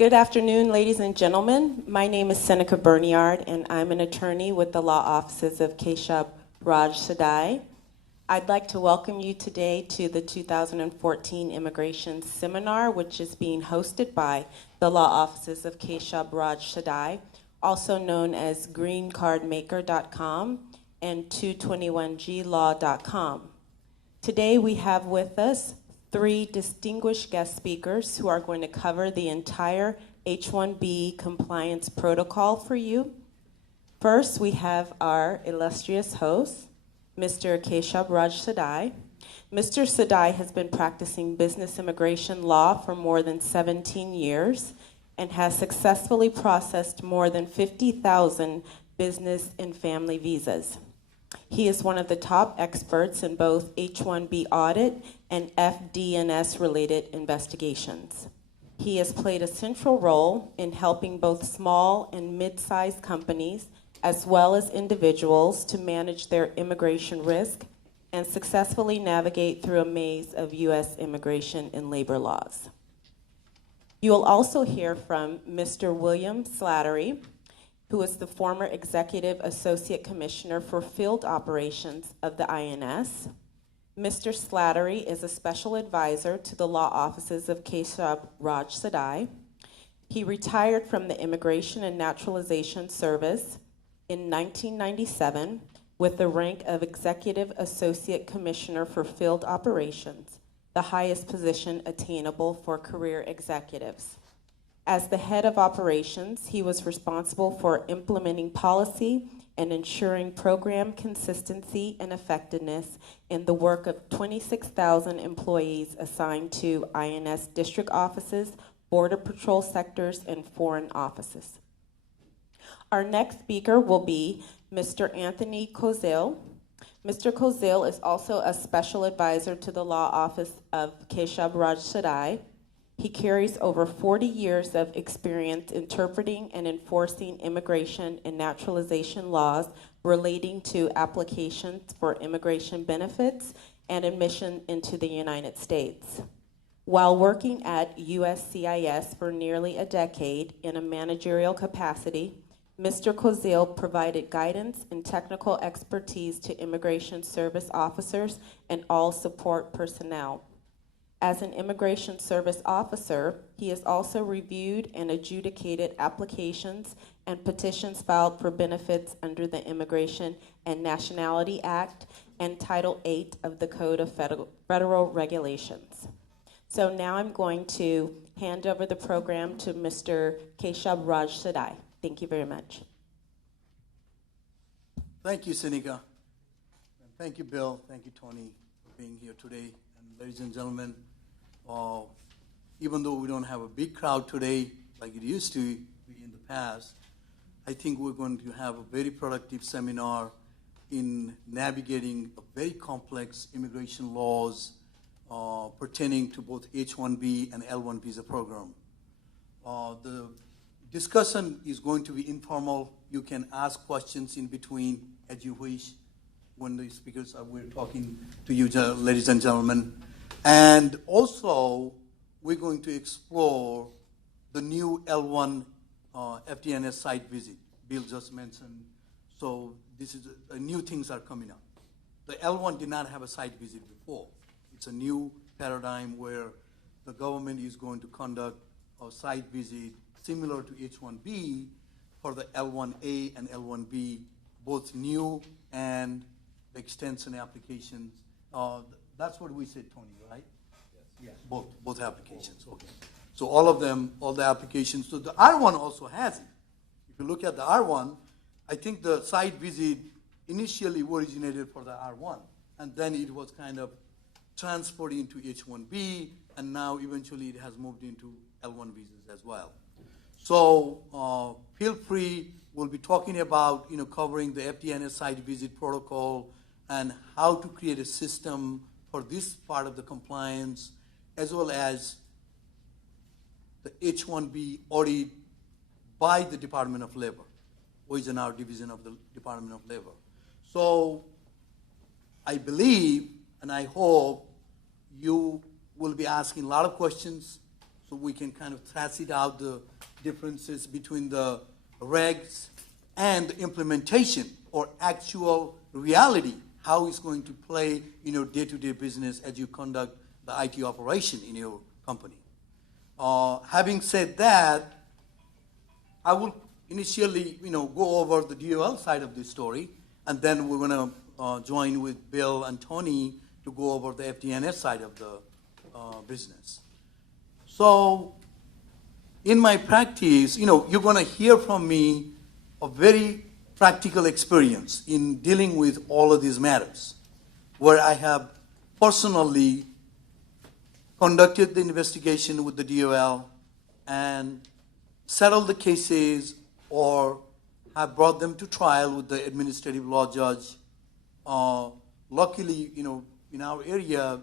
Good afternoon, ladies and gentlemen. My name is Seneca Berniard, and I'm an attorney with the law offices of Keshav Raj Sadai. I'd like to welcome you today to the 2014 Immigration Seminar, which is being hosted by the law offices of Keshav Raj Sadai, also known as Greencardmaker.com and 221glaw.com. Today we have with us three distinguished guest speakers who are going to cover the entire H-1B compliance protocol for you. First, we have our illustrious host, Mr. Keshav Raj Sadai. Mr. Sadai has been practicing business immigration law for more than 17 years and has successfully processed more than 50,000 business and family visas. He is one of the top experts in both H-1B audit and FD&S-related investigations. He has played a central role in helping both small and mid-sized companies, as well as individuals, to manage their immigration risk and successfully navigate through a maze of U.S. immigration and labor laws. You will also hear from Mr. William Slattery, who is the former Executive Associate Commissioner for Field Operations of the INS. Mr. Slattery is a special advisor to the law offices of Keshav Raj Sadai. He retired from the Immigration and Naturalization Service in 1997 with the rank of Executive Associate Commissioner for Field Operations, the highest position attainable for career executives. As the head of operations, he was responsible for implementing policy and ensuring program consistency and effectiveness in the work of 26,000 employees assigned to INS district offices, border patrol sectors, and foreign offices. Our next speaker will be Mr. Anthony Kozel. Mr. Kozel is also a special advisor to the law office of Keshav Raj Sadai. He carries over 40 years of experience interpreting and enforcing immigration and naturalization laws relating to applications for immigration benefits and admission into the United States. While working at USCIS for nearly a decade in a managerial capacity, Mr. Kozel provided guidance and technical expertise to immigration service officers and all support personnel. As an immigration service officer, he has also reviewed and adjudicated applications and petitions filed for benefits under the Immigration and Nationality Act and Title VIII of the Code of Federal Regulations. So now I'm going to hand over the program to Mr. Keshav Raj Sadai. Thank you very much. Thank you, Seneca. And thank you, Bill. Thank you, Tony, for being here today. And ladies and gentlemen, even though we don't have a big crowd today like it used to be in the past, I think we're going to have a very productive seminar in navigating a very complex immigration laws pertaining to both H-1B and L-1 visa program. The discussion is going to be informal. You can ask questions in between as you wish when the speakers are we're talking to you, ladies and gentlemen. And also, we're going to explore the new L1 FDNS site visit Bill just mentioned. So this is new things are coming up. The L1 did not have a site visit before. It's a new paradigm where the government is going to conduct a site visit similar to H-1B for the L1A and L1B, both new and extension applications. That's what we said, Tony, right? Yes. Both applications. Okay. So all of them, all the applications. So the R1 also has it. If you look at the R1, I think the site visit initially originated for the R1, and then it was kind of transferred into H-1B, and now eventually it has moved into L1 visas as well. So feel free. We'll be talking about covering the FDNS site visit protocol and how to create a system for this part of the compliance, as well as the H-1B audit by the Department of Labor, which is in our division of the Department of Labor. So I believe and I hope you will be asking a lot of questions. so we can kind of thrash it out the differences between the regs and the implementation or actual reality, how it's going to play in your day-to-day business as you conduct the IT operation in your company. Having said that, I will initially, go over the DOL side of this story, and then we're going to join with Bill and Tony to go over the FDNS side of the business. So, in my practice, you're going to hear from me a very practical experience in dealing with all of these matters, where I have personally conducted the investigation with the DOL and settled the cases or have brought them to trial with the administrative law judge. Luckily, in our area,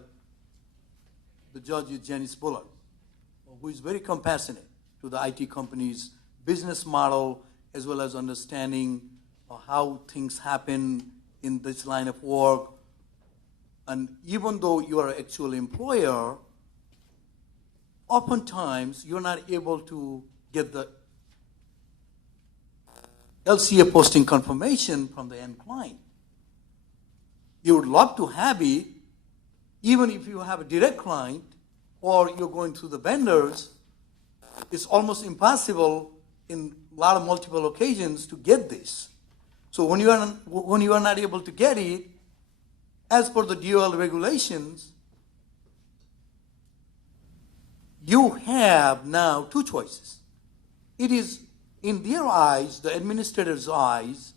the judge is Janice Bullard, who is very compassionate to the IT company's business model as well as understanding how things happen in this line of work. And even though you are an actual employer, oftentimes you're not able to get the LCA posting confirmation from the end client. You would love to have it, even if you have a direct client or you're going through the vendors. It's almost impossible in a lot of multiple occasions to get this. So when you are not able to get it, as per the DOL regulations, you have now two choices. It is in their eyes, the administrator's eyes,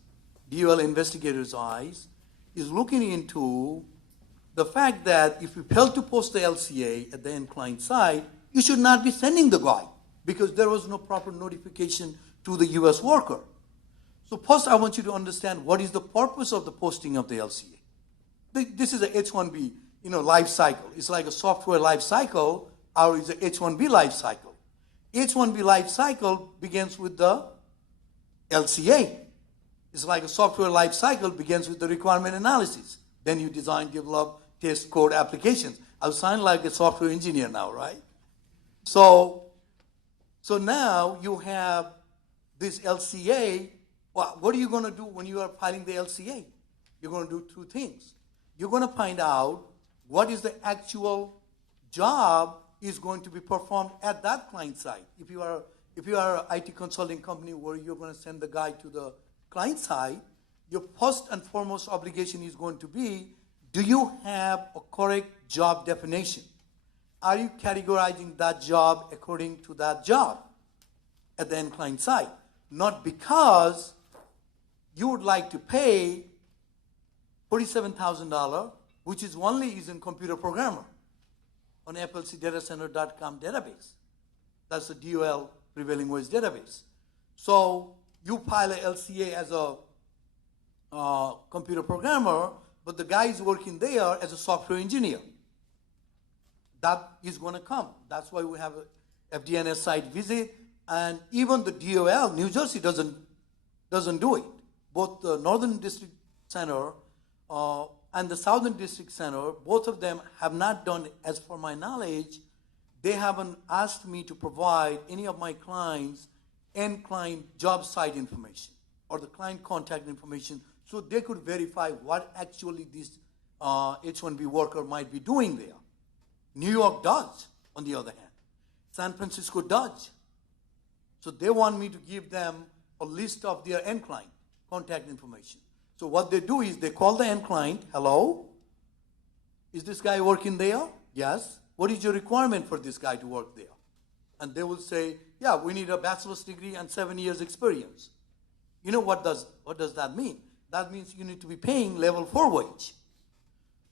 DOL investigator's eyes, is looking into the fact that if you fail to post the LCA at the end client side, you should not be sending the guy because there was no proper notification to the US worker. So first I want you to understand what is the purpose of the posting of the LCA. This is a H-1B, life cycle. It's like a software life cycle, or it's a H-1B life cycle. H-1B life cycle begins with the LCA. It's like a software life cycle begins with the requirement analysis. Then you design, develop, test, code applications. I sound like a software engineer now, right? So now you have this LCA. Well, what are you going to do when you are filing the LCA? You're going to do two things. You're going to find out what is the actual job is going to be performed at that client side. If you are an IT consulting company where you're going to send the guy to the client side, your first and foremost obligation is going to be, do you have a correct job definition? Are you categorizing that job according to that job at the end client side? Not because you would like to pay $47,000, which is only in computer programmer on flcdatacenter.com database. That's the DOL prevailing wage database. So you file a LCA as a computer programmer, but the guy is working there as a software engineer. That is going to come. That's why we have a FDNS site visit, and even the DOL, New Jersey doesn't do it. Both the Northern District Center and the Southern District Center, both of them have not done, as for my knowledge, they haven't asked me to provide any of my clients end client job site information or the client contact information so they could verify what actually this H-1B worker might be doing there. New York does, on the other hand. San Francisco does. So they want me to give them a list of their end client contact information. So what they do is they call the end client, hello, is this guy working there? Yes. What is your requirement for this guy to work there? And they will say, yeah, we need a bachelor's degree and 7 years experience. You know what does that mean? That means you need to be paying level 4 wage.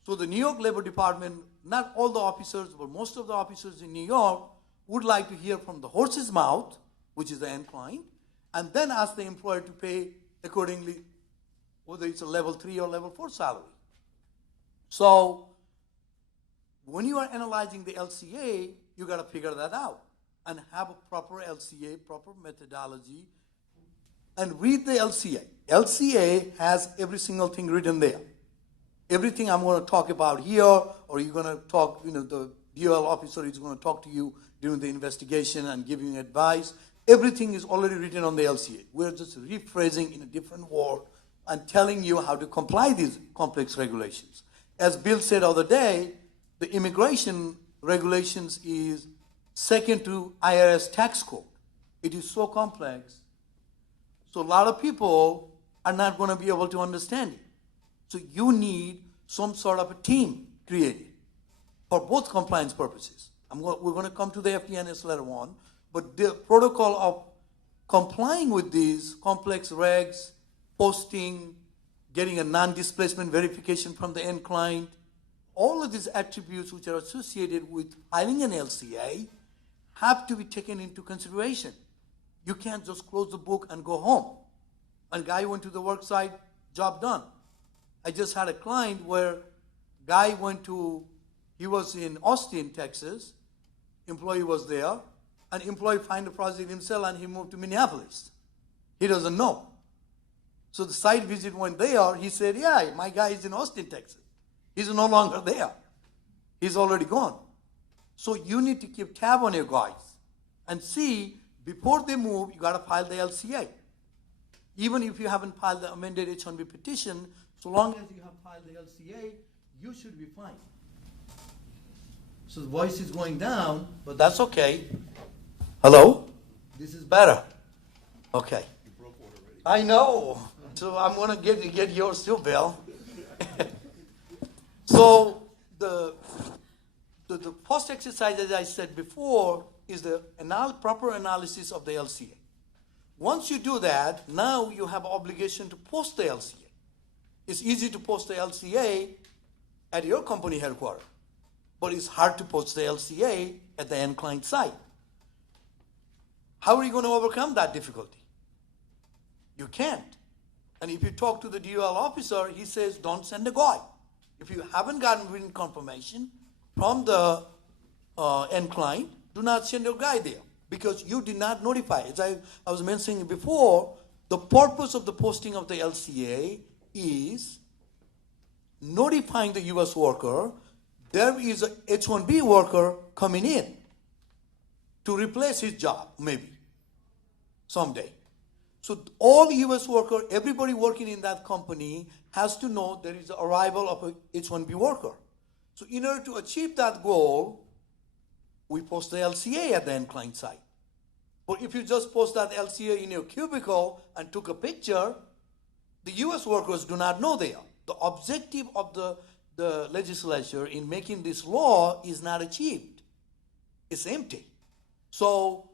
So the New York Labor Department, not all the officers, but most of the officers in New York would like to hear from the horse's mouth, which is the end client, and then ask the employer to pay accordingly, whether it's a level 3 or level 4 salary. So when you are analyzing the LCA, you got to figure that out and have a proper LCA, proper methodology, and read the LCA. LCA has every single thing written there. Everything I'm going to talk about here, or you're going to talk, the DOL officer is going to talk to you during the investigation and give you advice. Everything is already written on the LCA. We're just rephrasing in a different word and telling you how to comply these complex regulations. As Bill said the other day, the immigration regulations is second to IRS tax code. It is so complex. So a lot of people are not going to be able to understand it. So you need some sort of a team created for both compliance purposes. We're going to come to the FDNS later on, but the protocol of complying with these complex regs, posting, getting a non-displacement verification from the end client, all of these attributes which are associated with filing an LCA have to be taken into consideration. You can't just close the book and go home. And guy went to the work site, job done. I just had a client where guy he was in Austin, Texas, employee was there, and employee find a project himself and he moved to Minneapolis. He doesn't know. So the site visit went there, he said, yeah, my guy is in Austin, Texas. He's no longer there. He's already gone. So you need to keep tab on your guys and see, before they move, you got to file the LCA. Even if you haven't filed the amended H-1B petition, so long as you have filed the LCA, you should be fine. So the voice is going down, but that's okay. Hello? This is better. Okay. You broke one already. I know. So I'm going to get yours too, Bill. So the first exercise, as I said before, is the proper analysis of the LCA. Once you do that, now you have obligation to post the LCA. It's easy to post the LCA at your company headquarters, but it's hard to post the LCA at the end client site. How are you going to overcome that difficulty? You can't. And if you talk to the DOL officer, he says, don't send a guy. If you haven't gotten written confirmation from the end client, do not send your guy there because you did not notify. As I was mentioning before, the purpose of the posting of the LCA is notifying the U.S. worker there is a H-1B worker coming in to replace his job, maybe, someday. So all U.S. worker, everybody working in that company has to know there is the arrival of a H-1B worker. So in order to achieve that goal, we post the LCA at the end client site. But if you just post that LCA in your cubicle and took a picture, the U.S. workers do not know they are. The objective of the legislature in making this law is not achieved. It's empty. So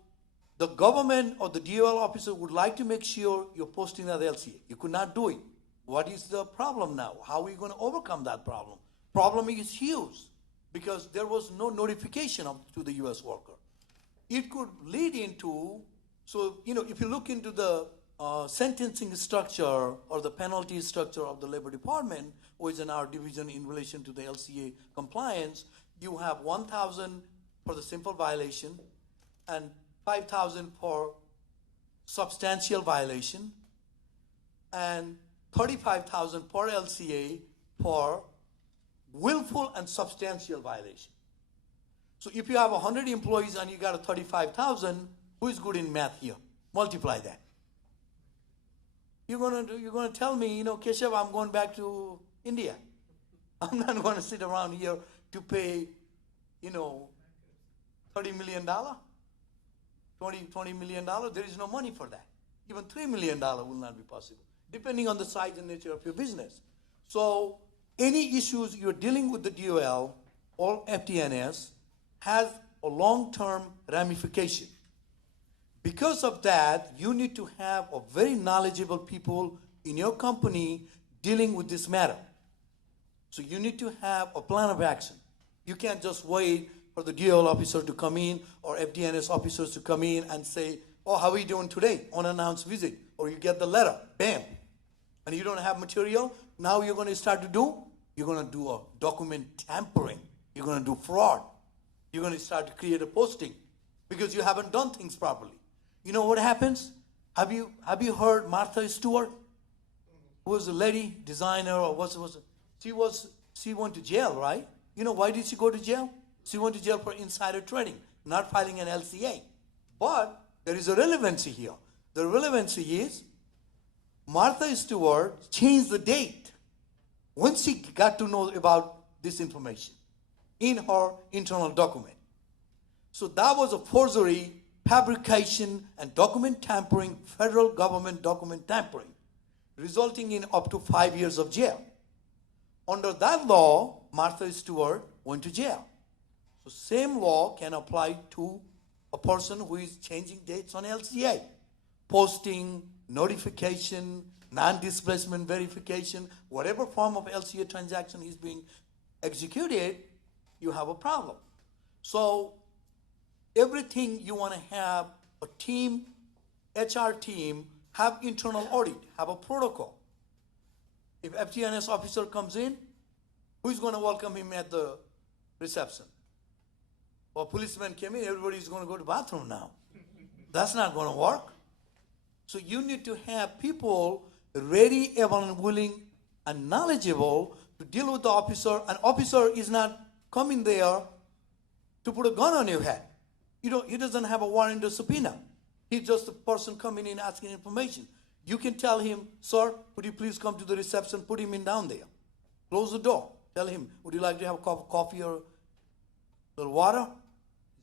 the government or the DOL officer would like to make sure you're posting that LCA. You could not do it. What is the problem now? How are we going to overcome that problem? Problem is huge because there was no notification to the U.S. worker. It could lead into, so, if you look into the sentencing structure or the penalty structure of the Labor Department, which is in our division in relation to the LCA compliance, you have 1,000 for the simple violation and 5,000 for substantial violation and 35,000 per LCA for willful and substantial violation. So if you have 100 employees and you got a 35,000, who is good in math here? Multiply that. You're gonna tell me, Keshav, I'm going back to India. I'm not going to sit around here to pay, $30 million, $20 million. There is no money for that. Even $3 million will not be possible, depending on the size and nature of your business. So any issues you're dealing with the DOL or FDNS has a long-term ramification. Because of that, you need to have a very knowledgeable people in your company dealing with this matter. So you need to have a plan of action. You can't just wait for the DOL officer to come in or FDNS officers to come in and say, oh, how are you doing today? Unannounced visit. Or you get the letter, bam. And you don't have material. Now you're going to start to do? You're going to do a document tampering. You're going to do fraud. You're going to start to create a posting because you haven't done things properly. You know what happens? Have you heard Martha Stewart? Who was a lady designer or she went to jail, right? You know why did she go to jail? So you went to jail for insider trading, not filing an LCA. But there is a relevancy here. The relevancy is Martha Stewart changed the date when she got to know about this information in her internal document. So that was a forgery, fabrication, and document tampering, federal government document tampering, resulting in up to 5 years of jail. Under that law, Martha Stewart went to jail. So same law can apply to a person who is changing dates on LCA. Posting, notification, non-displacement verification, whatever form of LCA transaction is being executed, you have a problem. So everything you want to have a team, HR team, have internal audit, have a protocol. If FTNS officer comes in, who's going to welcome him at the reception? Or policeman came in, everybody's going to go to the bathroom now. That's not going to work. So you need to have people ready, able, and willing, and knowledgeable to deal with the officer. An officer is not coming there to put a gun on your head. He doesn't have a warrant or subpoena. He's just a person coming in asking information. You can tell him, sir, would you please come to the reception, put him in down there. Close the door. Tell him, would you like to have a cup of coffee or a little water?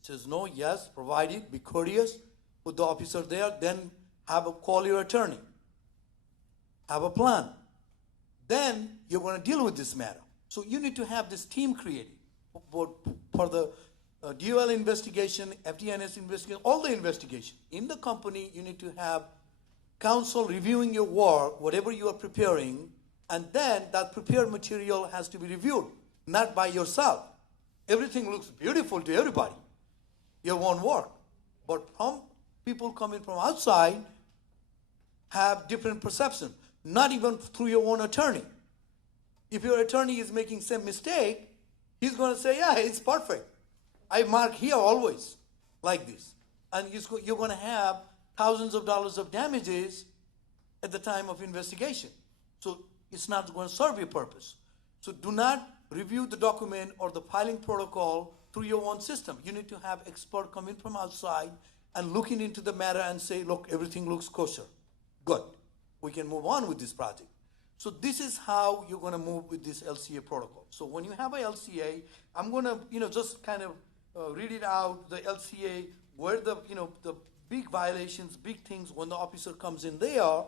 He says, no, yes, provide it, be courteous, put the officer there, then call your attorney. Have a plan. Then you're going to deal with this matter. So you need to have this team created for the DOL investigation, FDNS investigation, all the investigation. In the company, you need to have counsel reviewing your work, whatever you are preparing, and then that prepared material has to be reviewed, not by yourself. Everything looks beautiful to everybody. Your own work. But from people coming from outside have different perception, not even through your own attorney. If your attorney is making some mistake, he's going to say, yeah, it's perfect. I mark here always like this. And you're going to have thousands of dollars of damages at the time of investigation. So it's not going to serve your purpose. So do not review the document or the filing protocol through your own system. You need to have expert come in from outside and looking into the matter and say, look, everything looks kosher. Good. We can move on with this project. So this is how you're going to move with this LCA protocol. So when you have a LCA, I'm going to, just kind of read it out, the LCA, where the big violations, big things, when the officer comes in there,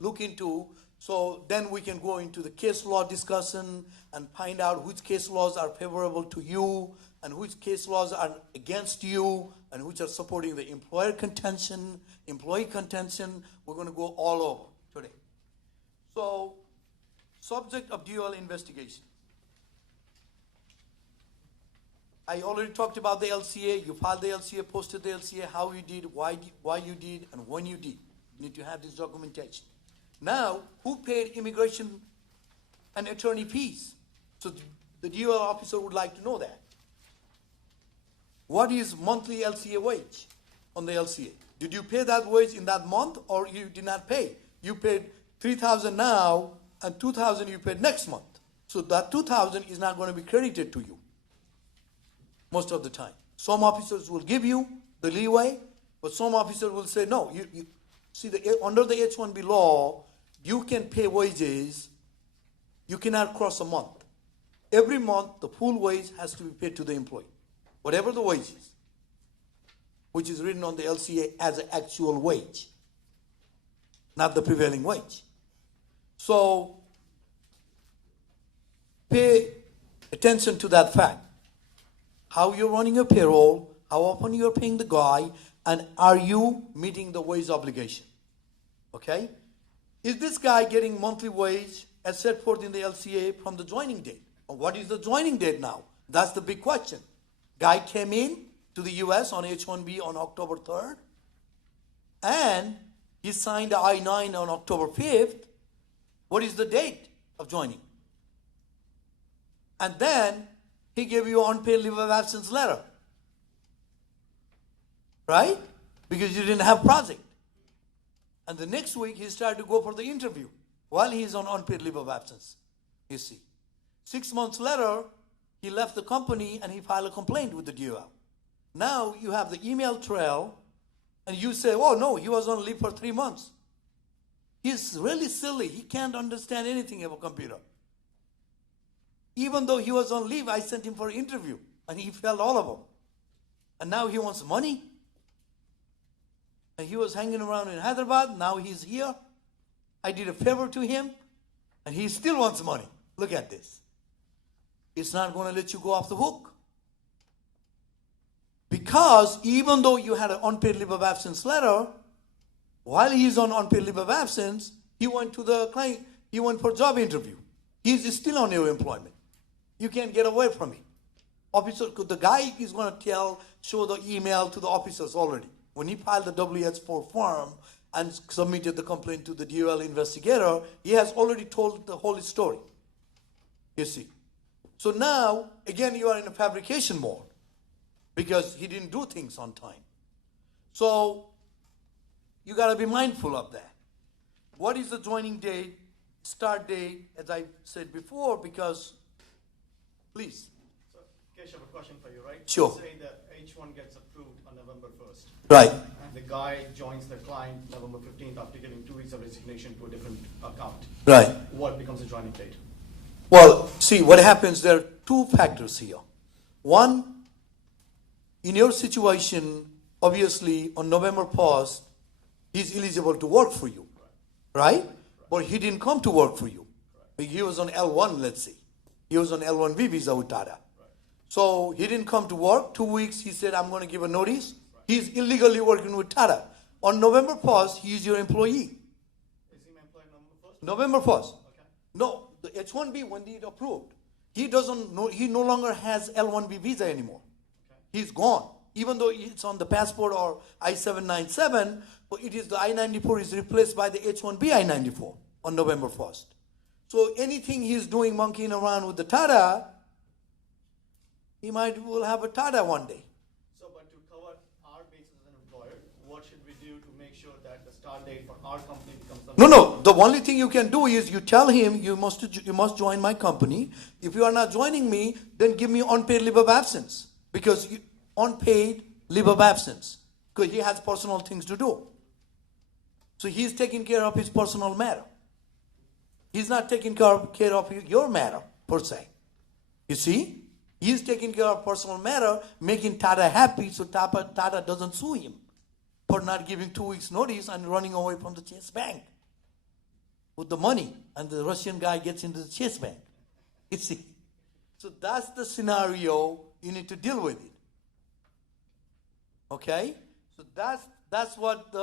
look into. So then we can go into the case law discussion and find out which case laws are favorable to you and which case laws are against you and which are supporting the employer contention, employee contention. We're going to go all over today. So, subject of DOL investigation. I already talked about the LCA. You filed the LCA, posted the LCA, how you did, why you did, and when you did. You need to have this documentation. Now, who paid immigration and attorney fees? So the DOL officer would like to know that. What is monthly LCA wage on the LCA? Did you pay that wage in that month or you did not pay? You paid $3,000 now and $2,000 you paid next month. So that $2,000 is not going to be credited to you most of the time. Some officers will give you the leeway, but some officers will say, no, you see, under the H-1B law, you can pay wages, you cannot cross a month. Every month, the full wage has to be paid to the employee, whatever the wage is, which is written on the LCA as an actual wage, not the prevailing wage. So, pay attention to that fact. How you're running your payroll, how often you're paying the guy, and are you meeting the wage obligation? Okay? Is this guy getting monthly wage as set forth in the LCA from the joining date? Or what is the joining date now? That's the big question. Guy came in to the U.S. on H-1B on October 3rd, and he signed the I-9 on October 5th. What is the date of joining? And then he gave you an unpaid leave of absence letter. Right? Because you didn't have project. And the next week, he started to go for the interview while he's on unpaid leave of absence. You see. 6 months later, He left the company and he filed a complaint with the DOL. Now you have the email trail and you say, oh no, he was on leave for 3 months. He's really silly. He can't understand anything about computer. Even though he was on leave, I sent him for an interview and he failed all of them. And now he wants money. And he was hanging around in Hyderabad. Now he's here. I did a favor to him and he still wants money. Look at this. It's not going to let you go off the hook. Because even though you had an unpaid leave of absence letter, while he's on unpaid leave of absence, he went to the client, he went for job interview. He's still on your employment. You can't get away from it. Officer, the guy is going to show the email to the officers already. When he filed the WH4 form and submitted the complaint to the DOL investigator, he has already told the whole story. You see. So now, again, you are in a fabrication mode because he didn't do things on time. So you got to be mindful of that. What is the joining date, start date, as I said before, because, please. So, Kesh, I have a question for you, right? Sure. Let's say that H1 gets approved on November 1st. Right. And the guy joins the client November 15th after giving 2 weeks of resignation to a different account. Right. What becomes the joining date? Well, see, what happens, there are two factors here. One, in your situation, obviously, on November 1st, he's eligible to work for you, right? But he didn't come to work for you. He was on L1, let's say. He was on L1B visa with Tata. So he didn't come to work. 2 weeks, he said, I'm going to give a notice. He's illegally working with Tata. On November 1st, he is your employee. Is he my employee November November 1st? 1st. Okay. No, the H1B, when it approved, he no longer has L1B visa anymore. Okay. He's gone. Even though it's on the passport or I-797, but it is the I-94 is replaced by the H1B I-94 on November 1st. So anything he's doing monkeying around with the Tata, he will have a Tata one day. So, but to cover our basis as an employer, what should we do to make sure that the start date for our company becomes the No. The only thing you can do is you tell him you must join my company. If you are not joining me, then give me unpaid leave of absence. Because unpaid leave of absence. Because he has personal things to do. So he's taking care of his personal matter. He's not taking care of your matter, per se. You see? He's taking care of personal matter, making Tata happy so Tata doesn't sue him for not giving 2 weeks notice and running away from the Chase Bank with the money. And the Russian guy gets into the Chase Bank. You see? So that's the scenario you need to deal with it. Okay? So that's what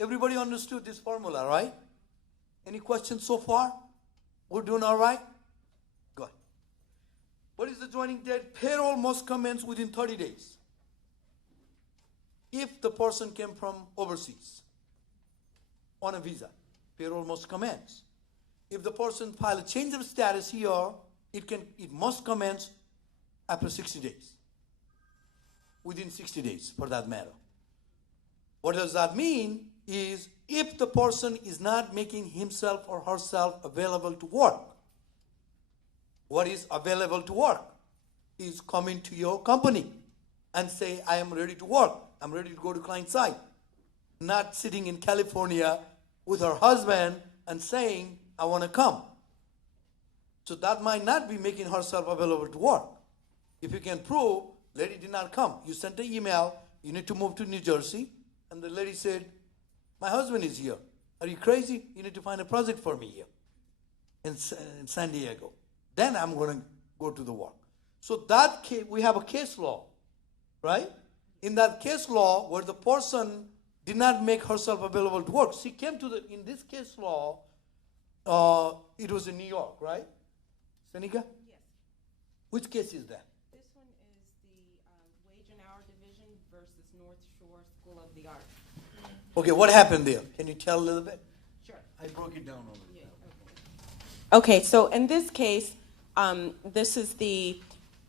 everybody understood this formula, right? Any questions so far? We're doing all right? Good. What is the joining date? Payroll must commence within 30 days. If the person came from overseas on a visa, payroll must commence. If the person filed a change of status here, it must commence after 60 days. Within 60 days, for that matter. What does that mean? Is if the person is not making himself or herself available to work. What is available to work? Is coming to your company and say, I am ready to work. I'm ready to go to client site. Not sitting in California with her husband and saying, I want to come. So that might not be making herself available to work. If you can prove, lady did not come. You sent an email, you need to move to New Jersey, and the lady said, my husband is here. Are you crazy? You need to find a project for me here in San Diego. Then I'm going to go to the work. So that case, we have a case law, right? In that case law, where the person did not make herself available to work, she came to in this case law, it was in New York, right? Seneca? Yes. Which case is that? This one is the Wage and Hour Division versus North Shore School of the Arts. Okay, what happened there? Can you tell a little bit? Sure. I broke it down already. Yeah, okay, so in this case, this is the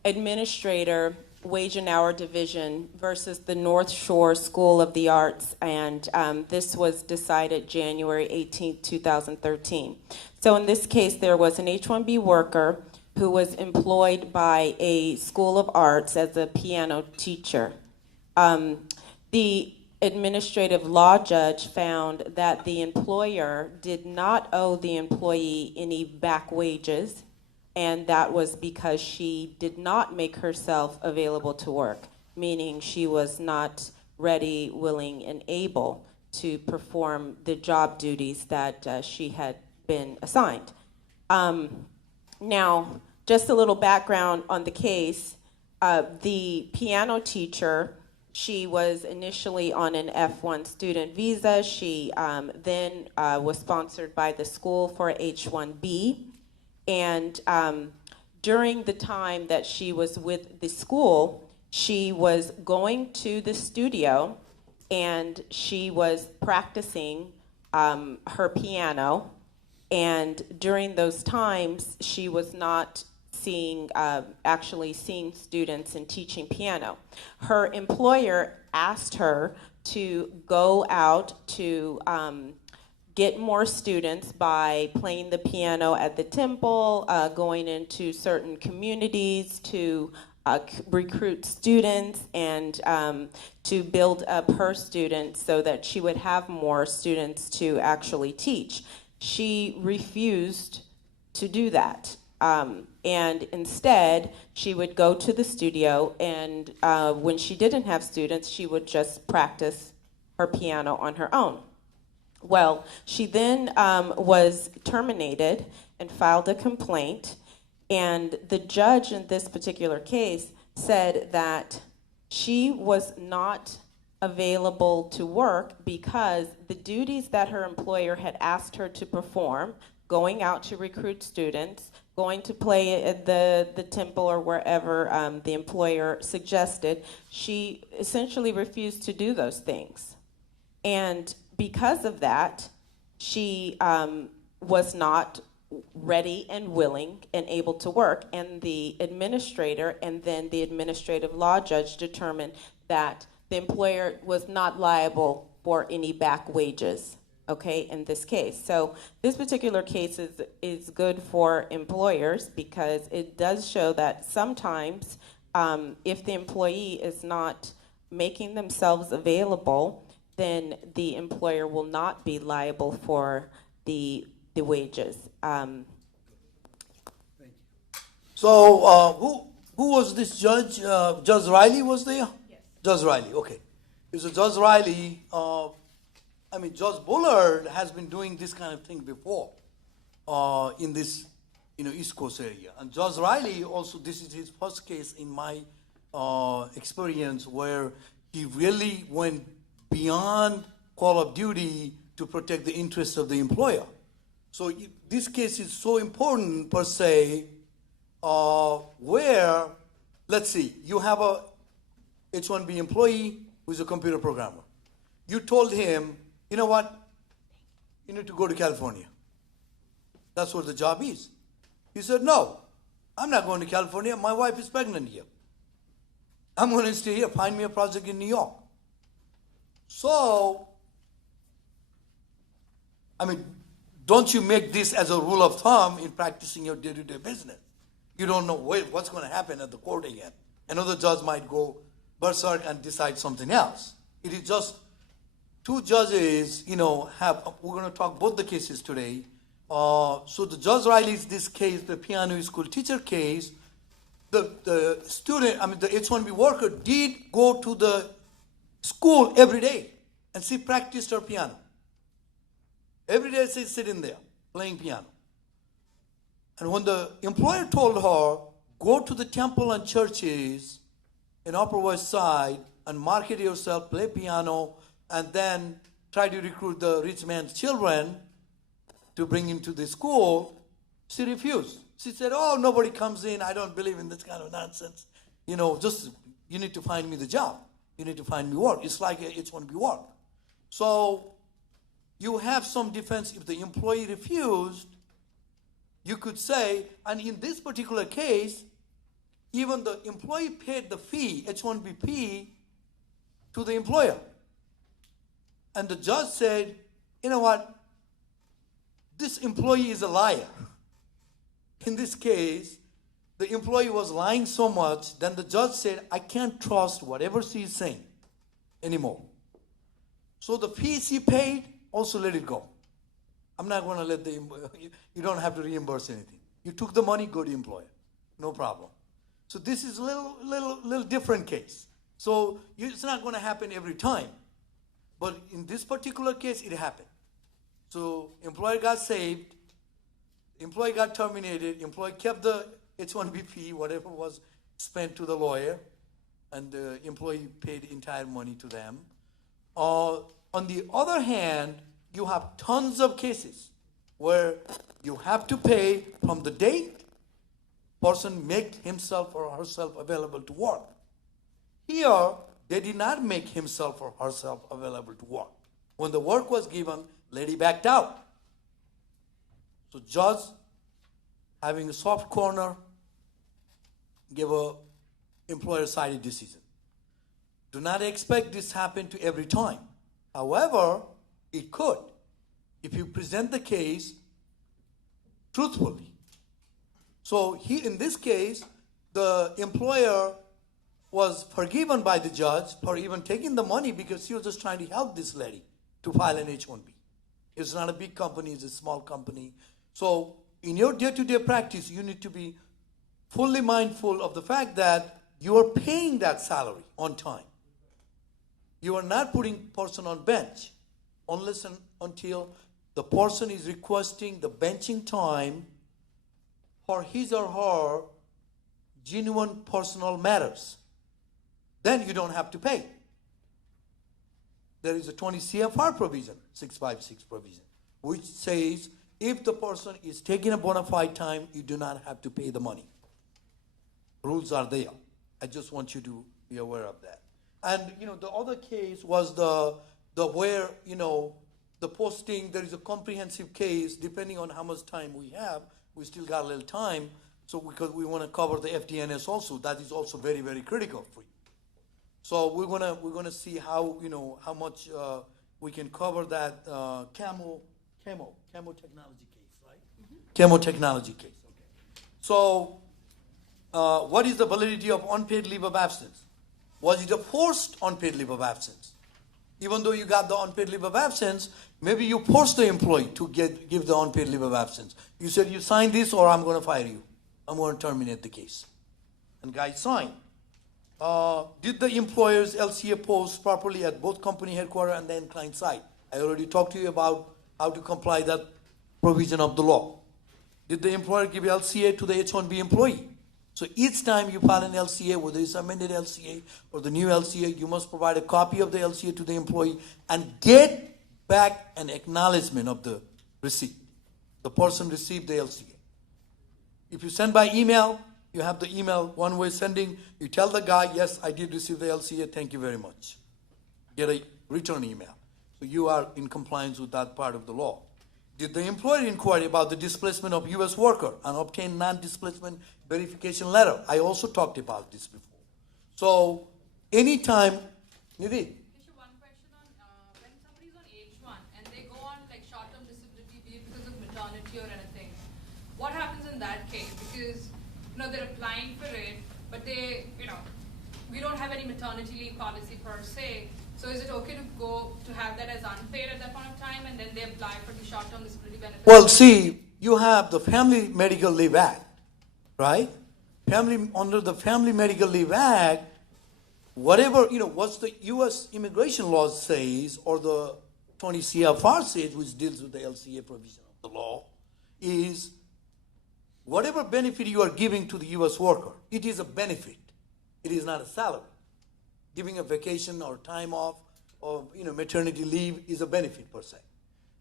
administrator Wage and Hour Division versus the North Shore School of the Arts, and this was decided January 18th, 2013. So in this case, there was an H-1B worker who was employed by a school of arts as a piano teacher. The administrative law judge found that the employer did not owe the employee any back wages, and that was because she did not make herself available to work, meaning she was not ready, willing, and able to perform the job duties that she had been assigned. Now, just a little background on the case. The piano teacher, she was initially on an F1 student visa. She then was sponsored by the school for H-1B. And during the time that she was with the school, she was going to the studio and she was practicing her piano. And during those times, she was not actually seeing students and teaching piano. Her employer asked her to go out to get more students by playing the piano at the temple, going into certain communities to recruit students and to build up her students so that she would have more students to actually teach. She refused to do that. And instead, she would go to the studio, and when she didn't have students, she would just practice her piano on her own. Well, she then was terminated and filed a complaint, and the judge in this particular case said that she was not available to work because the duties that her employer had asked her to perform, going out to recruit students, going to play at the temple or wherever the employer suggested, she essentially refused to do those things. And because of that, she was not ready and willing and able to work. And the administrator and then the administrative law judge determined that the employer was not liable for any back wages, okay, in this case. So this particular case is good for employers because it does show that sometimes if the employee is not making themselves available, then the employer will not be liable for the wages. Thank you. So who was this judge? Judge Riley was there? Yes. Judge Riley, okay. So Judge Riley, Judge Bullard has been doing this kind of thing before in this East Coast area. And Judge Riley also, this is his first case in my experience where he really went beyond call of duty to protect the interests of the employer. So this case is so important per se, where, let's see, you have a H-1B employee who's a computer programmer. You told him, you know what, you need to go to California. That's what the job is. He said, no, I'm not going to California. My wife is pregnant here. I'm going to stay here, find me a project in New York. So, don't you make this as a rule of thumb in practicing your day-to-day business. You don't know what's going to happen at the court again. Another judge might go berserk and decide something else. It is just two judges, we're going to talk both the cases today. So the Judge Riley's this case, the piano school teacher case, the student, the H-1B worker did go to the school every day and she practiced her piano. Every day she's sitting there playing piano. And when the employer told her, go to the temple and churches in Upper West Side and market yourself, play piano, and then try to recruit the rich man's children to bring him to the school, she refused. She said, oh, nobody comes in. I don't believe in this kind of nonsense. You need to find me the job. You need to find me work. It's like H-1B work. So you have some defense. If the employee refused, you could say, and in this particular case, even the employee paid the fee, H-1B fee, to the employer. And the judge said, you know what? This employee is a liar. In this case, the employee was lying so much, then the judge said, I can't trust whatever she is saying anymore. So the fee she paid, also let it go. I'm not going to let you don't have to reimburse anything. You took the money, go to employer. No problem. So this is a little different case. So it's not going to happen every time. But in this particular case, it happened. So employer got saved, employee got terminated, employee kept the H-1B fee, whatever was spent to the lawyer, and the employee paid entire money to them. On the other hand, you have tons of cases where you have to pay from the date person make himself or herself available to work. Here, they did not make himself or herself available to work. When the work was given, lady backed out. So judge, having a soft corner, gave a employer-sided decision. Do not expect this to happen to every time. However, it could if you present the case truthfully. So in this case, the employer was forgiven by the judge for even taking the money because she was just trying to help this lady to file an H-1B. It's not a big company, it's a small company. So in your day-to-day practice, you need to be fully mindful of the fact that you are paying that salary on time. You are not putting person on bench unless and until the person is requesting the benching time for his or her genuine personal matters. Then you don't have to pay. There is a 20 CFR provision, 656 provision, which says if the person is taking a bona fide time, you do not have to pay the money. Rules are there. I just want you to be aware of that. And the other case was the where the posting. There is a comprehensive case. Depending on how much time we have, we still got a little time. So because we want to cover the FDNS also, that is also very, very critical for you. So we're gonna see how how much we can cover that camo technology case, right? Mm-hmm. Camo technology case. Okay. So what is the validity of unpaid leave of absence? Was it a forced unpaid leave of absence? Even though you got the unpaid leave of absence, maybe you forced the employee to give the unpaid leave of absence. You said, you sign this or I'm going to fire you. I'm going to terminate the case. And guy signed. Did the employer's LCA post properly at both company headquarters and then client side? I already talked to you about how to comply that provision of the law. Did the employer give LCA to the H-1B employee? So each time you file an LCA, whether it's amended LCA or the new LCA, you must provide a copy of the LCA to the employee and get back an acknowledgement of the receipt. The person received the LCA. If you send by email, you have the email one-way sending. You tell the guy, yes, I did receive the LCA, thank you very much. Get a return email. So you are in compliance with that part of the law. Did the employer inquire about the displacement of U.S. worker and obtain non-displacement verification letter? I also talked about this before. So anytime, Nidhi. One question on when somebody's on H1 and they go on like short-term disability leave because of maternity or anything, what happens in that case? Because they're applying for it, but they we don't have any maternity leave policy per se. So is it okay to have that as unpaid at that point of time and then they apply for the short-term disability benefit? Well, see, you have the Family Medical Leave Act, right? Under the Family Medical Leave Act, whatever, what the U.S. immigration law says or the 20 CFR says, which deals with the LCA provision of the law, is whatever benefit you are giving to the U.S. worker, it is a benefit. It is not a salary. Giving a vacation or time off or maternity leave is a benefit per se.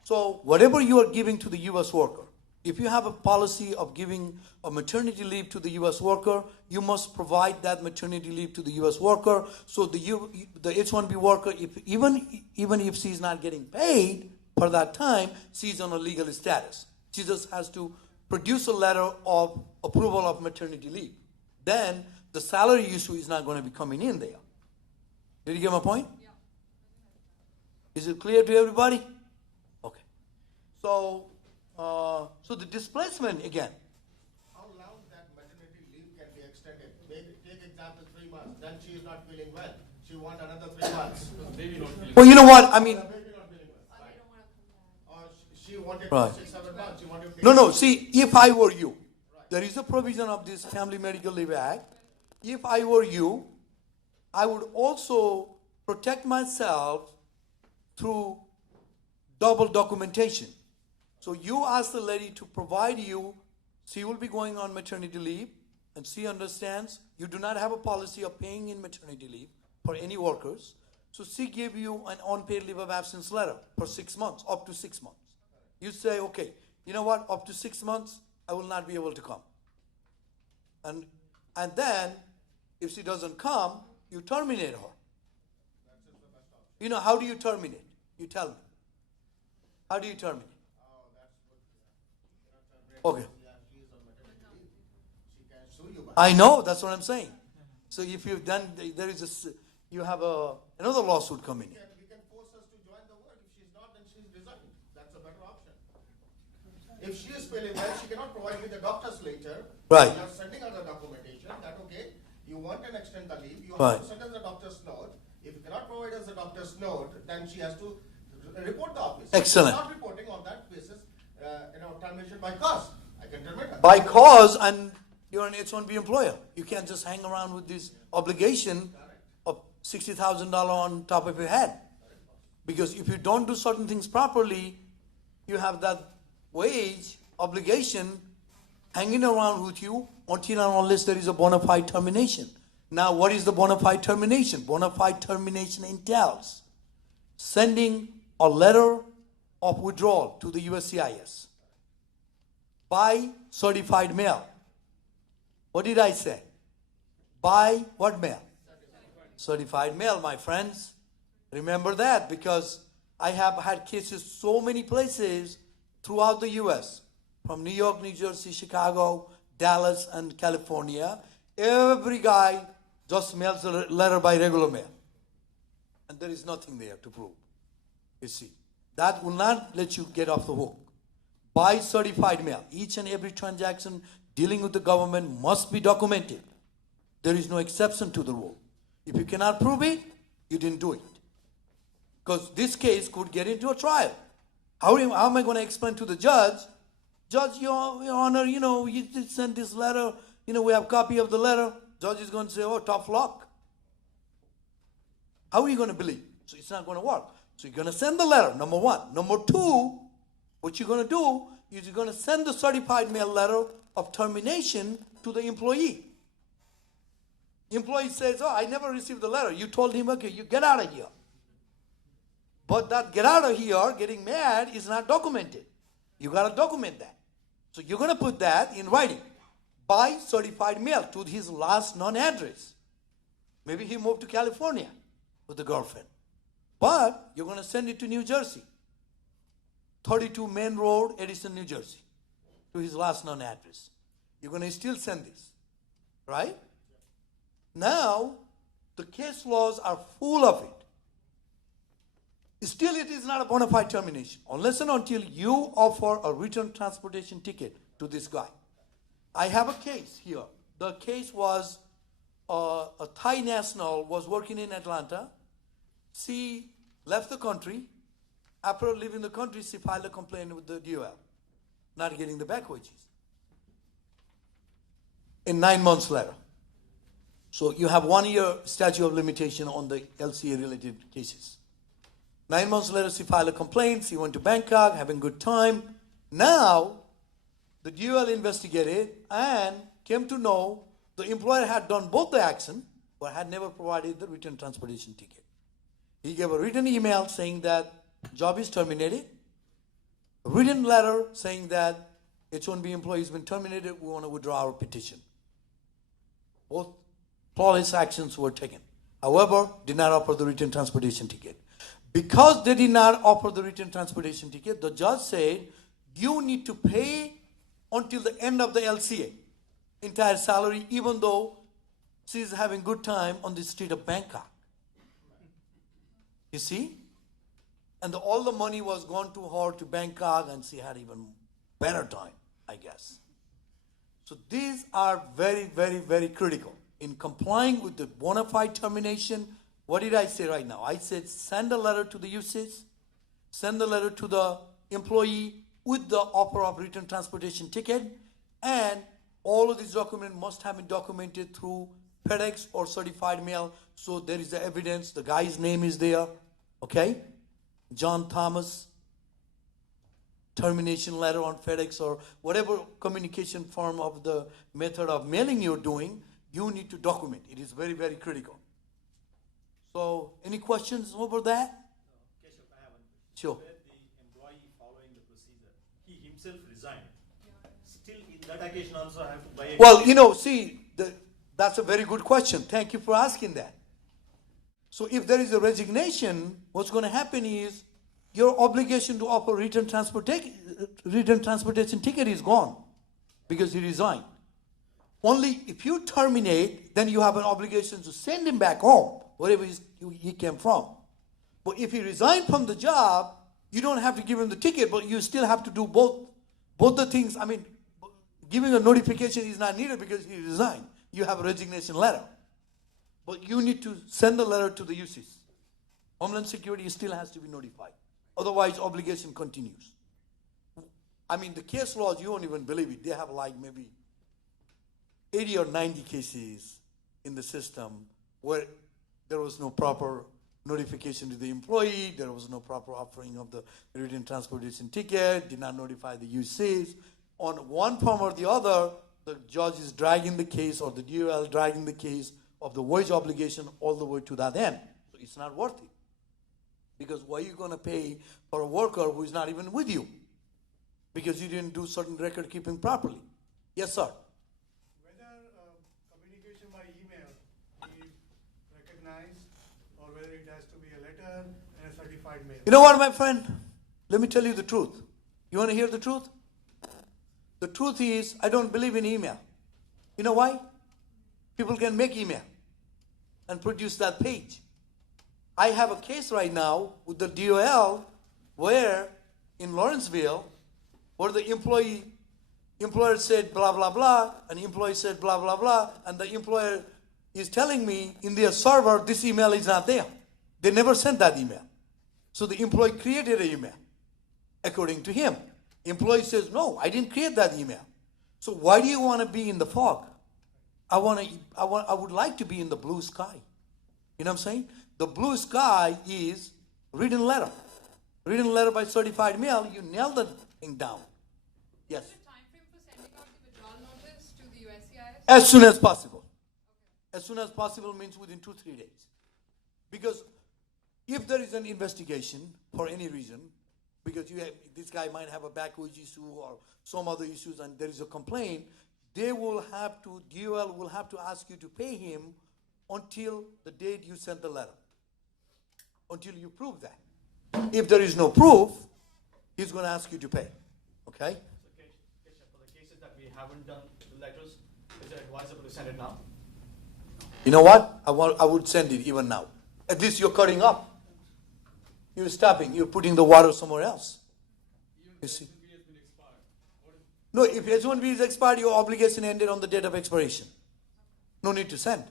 So whatever you are giving to the U.S. worker, if you have a policy of giving a maternity leave to the U.S. worker, you must provide that maternity leave to the U.S. worker. So the H-1B worker, even if she's not getting paid for that time, she's on a legal status. She just has to produce a letter of approval of maternity leave. Then the salary issue is not going to be coming in there. Did you get my point? Yeah. Is it clear to everybody? Okay. So the displacement again. How long that maternity leave after 3 months. Then she is not feeling well. She wants another 3 months. Well, you know what? I mean, The baby not feeling well. Right. Or she wanted Right. 6, 7 months. She wanted to no. See, if I were you, there is a provision of this Family Medical Leave Act. If I were you, I would also protect myself through double documentation. So you ask the lady to provide you, she will be going on maternity leave, and she understands you do not have a policy of paying in maternity leave for any workers. So she gave you an unpaid leave of absence letter for 6 months, up to 6 months. You say, okay, you know what, up to 6 months, I will not be able to come. And then, if she doesn't come, you terminate her. You know, how do you terminate? You tell me. How do you terminate? Okay. I know, that's what I'm saying. So if you've done, there is you have another lawsuit coming in. We can force her to join the work. If she's not, then she's resigning. That's a better option. If she is feeling well, she cannot provide me the doctor's letter. Right. We are sending her the documentation that, okay, you want an extend the leave, you Right. have to send us the doctor's note. If you cannot provide us the doctor's note, then she has to report the office. Excellent. If she's not reporting on that basis, termination by cause. I can terminate her. By cause, and you're an H-1B employer. You can't just hang around with this obligation of $60,000 on top of your head. Because if you don't do certain things properly, you have that wage obligation hanging around with you until and unless there is a bona fide termination. Now, what is the bona fide termination? Bona fide termination entails sending a letter of withdrawal to the USCIS by certified mail. What did I say? By what mail? Certified mail, my friends. Remember that, because I have had cases so many places throughout the U.S., from New York, New Jersey, Chicago, Dallas, and California. Every guy just mails a letter by regular mail. And there is nothing there to prove. You see, that will not let you get off the hook. By certified mail, each and every transaction dealing with the government must be documented. There is no exception to the rule. If you cannot prove it, you didn't do it. Because this case could get into a trial. How am I going to explain to the judge, Judge, your Honor, you did send this letter, we have a copy of the letter. Judge is going to say, oh, tough luck. How are you going to believe? So it's not going to work. So you're going to send the letter, number one. Number two, what you're going to do is you're going to send the certified mail letter of termination to the employee. Employee says, oh, I never received the letter. You told him, okay, you get out of here. But that get out of here, getting mad, is not documented. You got to document that. So you're going to put that in writing by certified mail to his last known address. Maybe he moved to California with the girlfriend. But you're going to send it to New Jersey. 32 Main Road, Edison, New Jersey, to his last known address. You're going to still send this, right? Now, the case laws are full of it. Still, it is not a bona fide termination, unless and until you offer a return transportation ticket to this guy. I have a case here. The case was a Thai national was working in Atlanta. She left the country. After leaving the country, she filed a complaint with the DOL, not getting the back wages. In 9 months later. So you have 1 year statute of limitation on the LCA related cases. 9 months later, she filed a complaint. She went to Bangkok, having a good time. Now, the DOL investigated and came to know the employer had done both the action, but had never provided the return transportation ticket. He gave a written email saying that job is terminated. A written letter saying that H-1B employee has been terminated. We want to withdraw our petition. Both flawless actions were taken. However, did not offer the return transportation ticket. Because they did not offer the return transportation ticket, the judge said, you need to pay until the end of the LCA, entire salary, even though she is having good time on the street of Bangkok. You see? And all the money was gone to her to Bangkok, and she had even better time, I guess. So these are very, very, very critical. in complying with the bona fide termination, what did I say right now? I said send a letter to the UCs, send the letter to the employee with the offer of return transportation ticket, and all of these documents must have been documented through FedEx or certified mail, so there is the evidence, the guy's name is there, okay? John Thomas, termination letter on FedEx or whatever communication form of the method of mailing you're doing, you need to document. It is very, very critical. So, any questions over that? Keshav, I have one question. Sure. Where the employee following the procedure, he himself resigned. Still, in that occasion also, I have to buy a Well, you know, see, that's a very good question. Thank you for asking that. So if there is a resignation, what's going to happen is your obligation to offer return transportation ticket is gone because he resigned. Only if you terminate, then you have an obligation to send him back home, wherever he came from. But if he resigned from the job, you don't have to give him the ticket, but you still have to do both the things. I mean, giving a notification is not needed because he resigned. You have a resignation letter. But you need to send the letter to the UCs. Homeland Security still has to be notified. Otherwise, obligation continues. I mean, the case laws, you won't even believe it. They have like maybe 80 or 90 cases in the system where there was no proper notification to the employee, there was no proper offering of the written transportation ticket, did not notify the UCs. On one form or the other, the judge is dragging the case or the DOL dragging the case of the wage obligation all the way to that end. So it's not worth it. Because why are you going to pay for a worker who is not even with you? Because you didn't do certain record keeping properly. Yes, sir. Whether communication by email is recognized or whether it has to be a letter and a certified mail. You know what, my friend? Let me tell you the truth. You want to hear the truth? The truth is, I don't believe in email. You know why? People can make email and produce that page. I have a case right now with the DOL where in Lawrenceville, where the employer said blah, blah, blah, and the employee said blah, blah, blah, and the employer is telling me in their server, this email is not there. They never sent that email. So the employee created an email, according to him. Employee says, no, I didn't create that email. So why do you want to be in the fog? I would like to be in the blue sky. You know what I'm saying? The blue sky is written letter. Written letter by certified mail, you nail the thing down. Yes. Is there time frame for sending out the withdrawal notice to the USCIS? As soon as possible. As soon as possible means within 2-3 days. Because if there is an investigation for any reason, because this guy might have a backwards issue or some other issues and there is a complaint, DOL will have to ask you to pay him until the date you sent the letter. Until you prove that. If there is no proof, he's going to ask you to pay. Okay? So, Keshav, for the cases that we haven't done the letters, is it advisable to send it now? You know what? I would send it even now. At least you're cutting up. You're stopping. You're putting the water somewhere else. You see? No, if H-1B is expired, your obligation ended on the date of expiration. No need to send.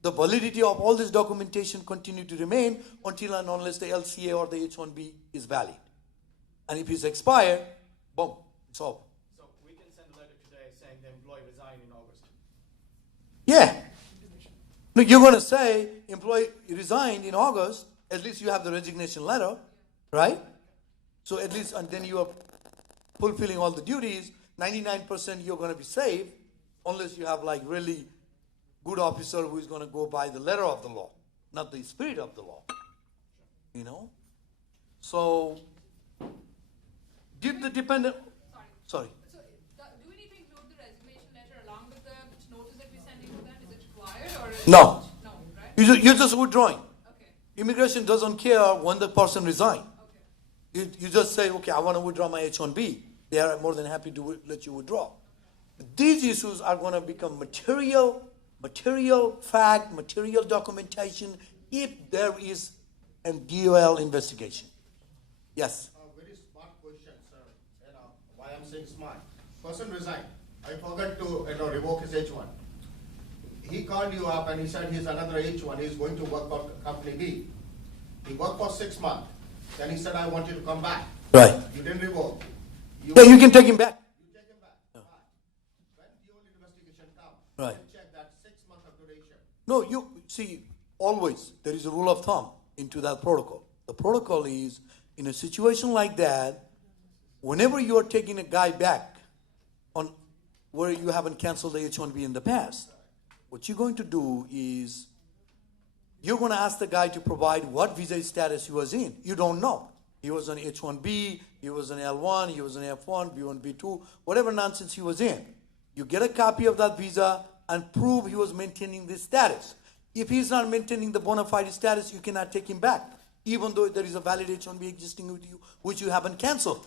The validity of all this documentation continue to remain until and unless the LCA or the H-1B is valid. And if it's expired, boom, it's over. So we can send a letter today saying the employee resigned in August. Yeah. No, you're going to say employee resigned in August. At least you have the resignation letter, right? So at least, and then you are fulfilling all the duties. 99% you're going to be safe, unless you have like really good officer who is going to go by the letter of the law, not the spirit of the law. You know? So, did the dependent... Sorry. So, do we need to include the resignation letter along with the notice that we're sending to them? Is it required or is No. No, right? You're just withdrawing. Okay. Immigration doesn't care when the person resigned. Okay. You just say, okay, I want to withdraw my H-1B. They are more than happy to let you withdraw. These issues are going to become material fact, material documentation if there is a DOL investigation. Yes? Very smart question, sir. Why I'm saying smart. Person resigned. I forgot to revoke his H1. he called you up and he said he's another H1, he's going to work for company B. He worked for 6 months. Then he said, I want you to come back. Right. You didn't revoke. Yeah, you can take him back. You take him back. Fine. When the old investigation comes, Right. you check that 6 months of duration. No, you see, always there is a rule of thumb into that protocol. The protocol is, in a situation like that, whenever you are taking a guy back on where you haven't canceled the H-1B in the past, what you're going to do is you're going to ask the guy to provide what visa status he was in. You don't know. He was on H-1B, he was on L-1, he was on F-1, B-1, B-2, whatever nonsense he was in. You get a copy of that visa and prove he was maintaining this status. If he's not maintaining the bona fide status, you cannot take him back, even though there is a valid H-1B existing with you, which you haven't canceled.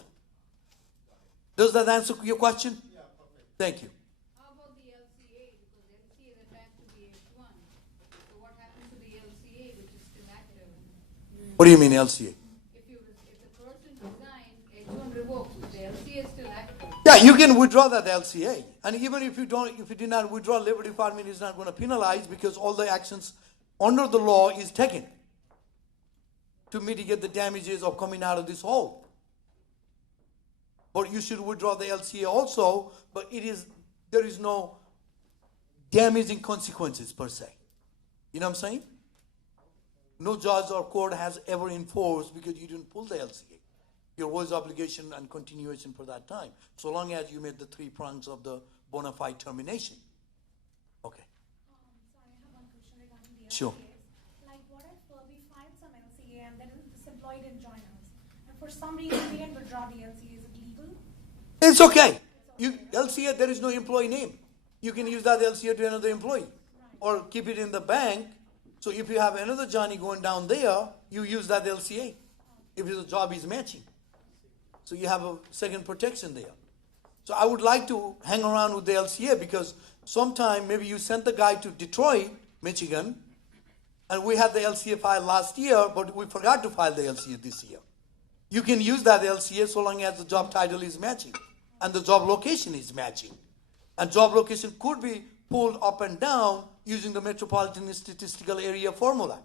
Does that answer your question? Yeah, perfect. Thank you. How about the LCA? Because LCA is attached to the H1. So what happens to the LCA, which is still active? What do you mean LCA? If the person resigns, H1 revokes, but the LCA is still active. Yeah, you can withdraw that LCA. And even if you did not withdraw, Labor Department is not going to penalize because all the actions under the law is taken to mitigate the damages of coming out of this hole. But you should withdraw the LCA also, but there is no damaging consequences per se. You know what I'm saying? No judge or court has ever enforced because you didn't pull the LCA. There was obligation and continuation for that time, so long as you made the 3 prongs of the bona fide termination. Okay. So I have one question regarding the Sure. LCAs. Like what if we find some LCA and then this employee didn't join us, and for some reason we didn't withdraw the LCA, is it legal? It's okay. LCA, there is no employee name. You can use that LCA to another employee or keep it in the bank. So if you have another Johnny going down there, you use that LCA if the job is matching. So you have a second protection there. So I would like to hang around with the LCA because sometime maybe you sent the guy to Detroit, Michigan, and we had the LCA file last year, but we forgot to file the LCA this year. You can use that LCA so long as the job title is matching and the job location is matching. And job location could be pulled up and down using the Metropolitan Statistical Area formula.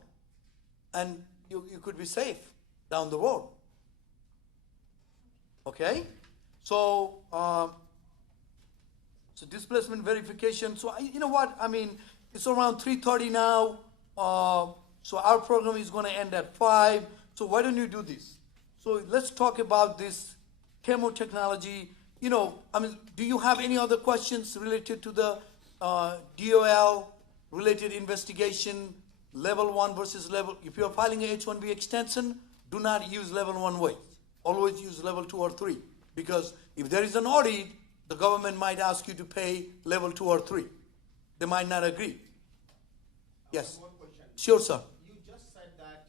And you could be safe down the road. Okay? So displacement verification. So you know what? I mean, it's around 3:30 now. So our program is going to end at 5. So why don't you do this? So let's talk about this chemo technology. You know, I mean, do you have any other questions related to the DOL related investigation, level 1 versus level? If you're filing a H-1B extension, do not use level 1 way. Always use level 2 or 3. Because if there is an audit, the government might ask you to pay level 2 or 3. They might not agree. Yes. One question. Sure, sir. You just said that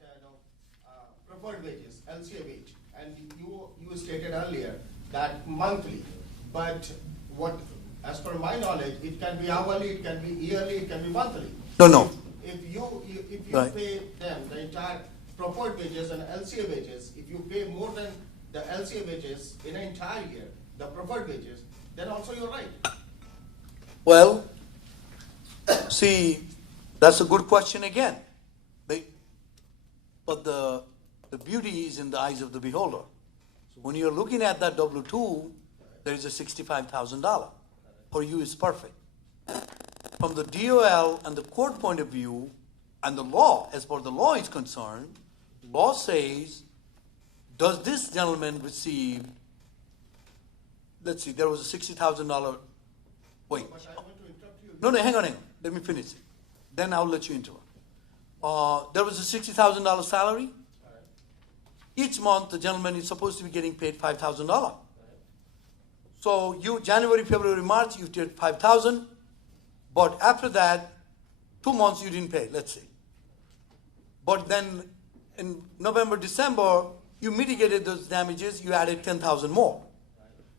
preferred wages, LCA wage, and you stated earlier that monthly. But what, as per my knowledge, it can be hourly, it can be yearly, it can be monthly. No. If you Right. pay them the entire preferred wages and LCA wages, if you pay more than the LCA wages in an entire year, the preferred wages, then also you're right. Well, see, that's a good question again. But the beauty is in the eyes of the beholder. When you're looking at that W-2, there is a $65,000. For you, it's perfect. From the DOL and the court point of view, and the law, as far as the law is concerned, law says, does this gentleman receive, let's see, there was a $60,000, wait. But I want to interrupt you. No, hang on. Let me finish it. Then I'll let you interrupt. There was a $60,000 salary. Each month, the gentleman is supposed to be getting paid $5,000. So you, January, February, March, you did $5,000. But after that, 2 months you didn't pay, let's say. But then in November, December, you mitigated those damages, you added $10,000 more.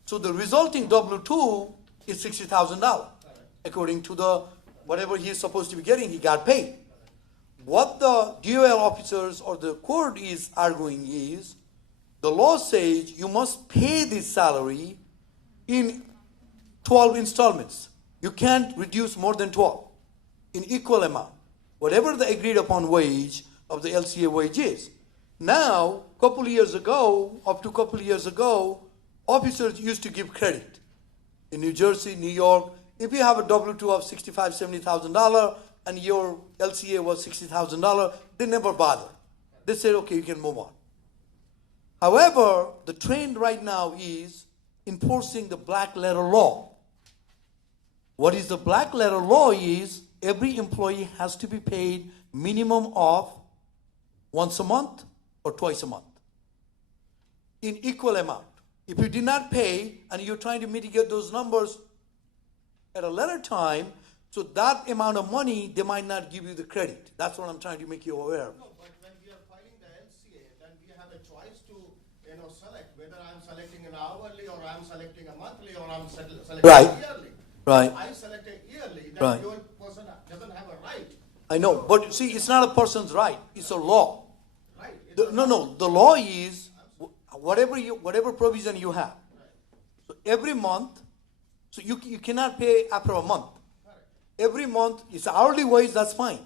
So the resulting W-2 is $60,000. According to the whatever he is supposed to be getting, he got paid. What the DOL officers or the court is arguing is, the law says you must pay this salary in 12 installments. You can't reduce more than 12. in equal amount, whatever the agreed upon wage of the LCA wage is. Now, up to a couple years ago, officers used to give credit. In New Jersey, New York, if you have a W-2 of $65,000, $70,000 and your LCA was $60,000, they never bother. They said, okay, you can move on. However, the trend right now is enforcing the black letter law. What is the black letter law is every employee has to be paid minimum of once a month or twice a month in equal amount. If you did not pay and you're trying to mitigate those numbers at a later time, so that amount of money, they might not give you the credit. That's what I'm trying to make you aware of. No, but when we are filing the LCA, then we have a choice to, select whether I'm selecting an hourly or I'm selecting a monthly or I'm selecting Right. a yearly. Right. If I select a yearly, then Right. your person doesn't have a right. I know, but see, it's not a person's right. It's a law. Right. The law is whatever provision you have. So every month, so you cannot pay after a month. Every month, it's hourly wage, that's fine.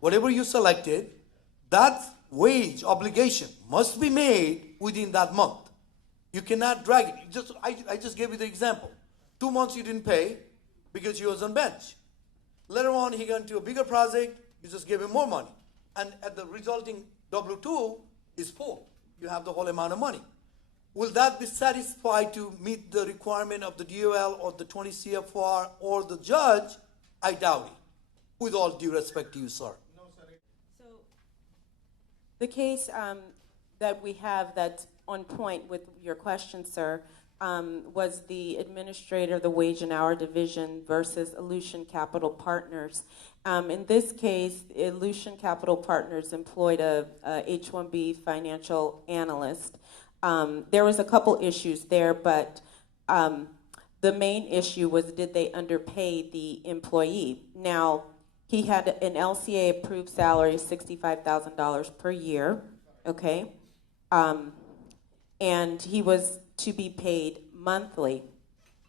Whatever you selected, that wage obligation must be made within that month. You cannot drag it. I just gave you the example. 2 months you didn't pay because he was on bench. Later on, he got into a bigger project, you just gave him more money. And at the resulting W-2 is full. You have the whole amount of money. Will that be satisfied to meet the requirement of the DOL or the 20 CFR or the judge? I doubt it. With all due respect to you, sir. No, sir. So the case that we have that's on point with your question, sir, was the administrator, the Wage and Hour Division versus Aleutian Capital Partners. In this case, Aleutian Capital Partners employed a H-1B financial analyst. There was a couple issues there, but the main issue was, did they underpay the employee? Now, he had an LCA approved salary of $65,000 per year, okay? And he was to be paid monthly.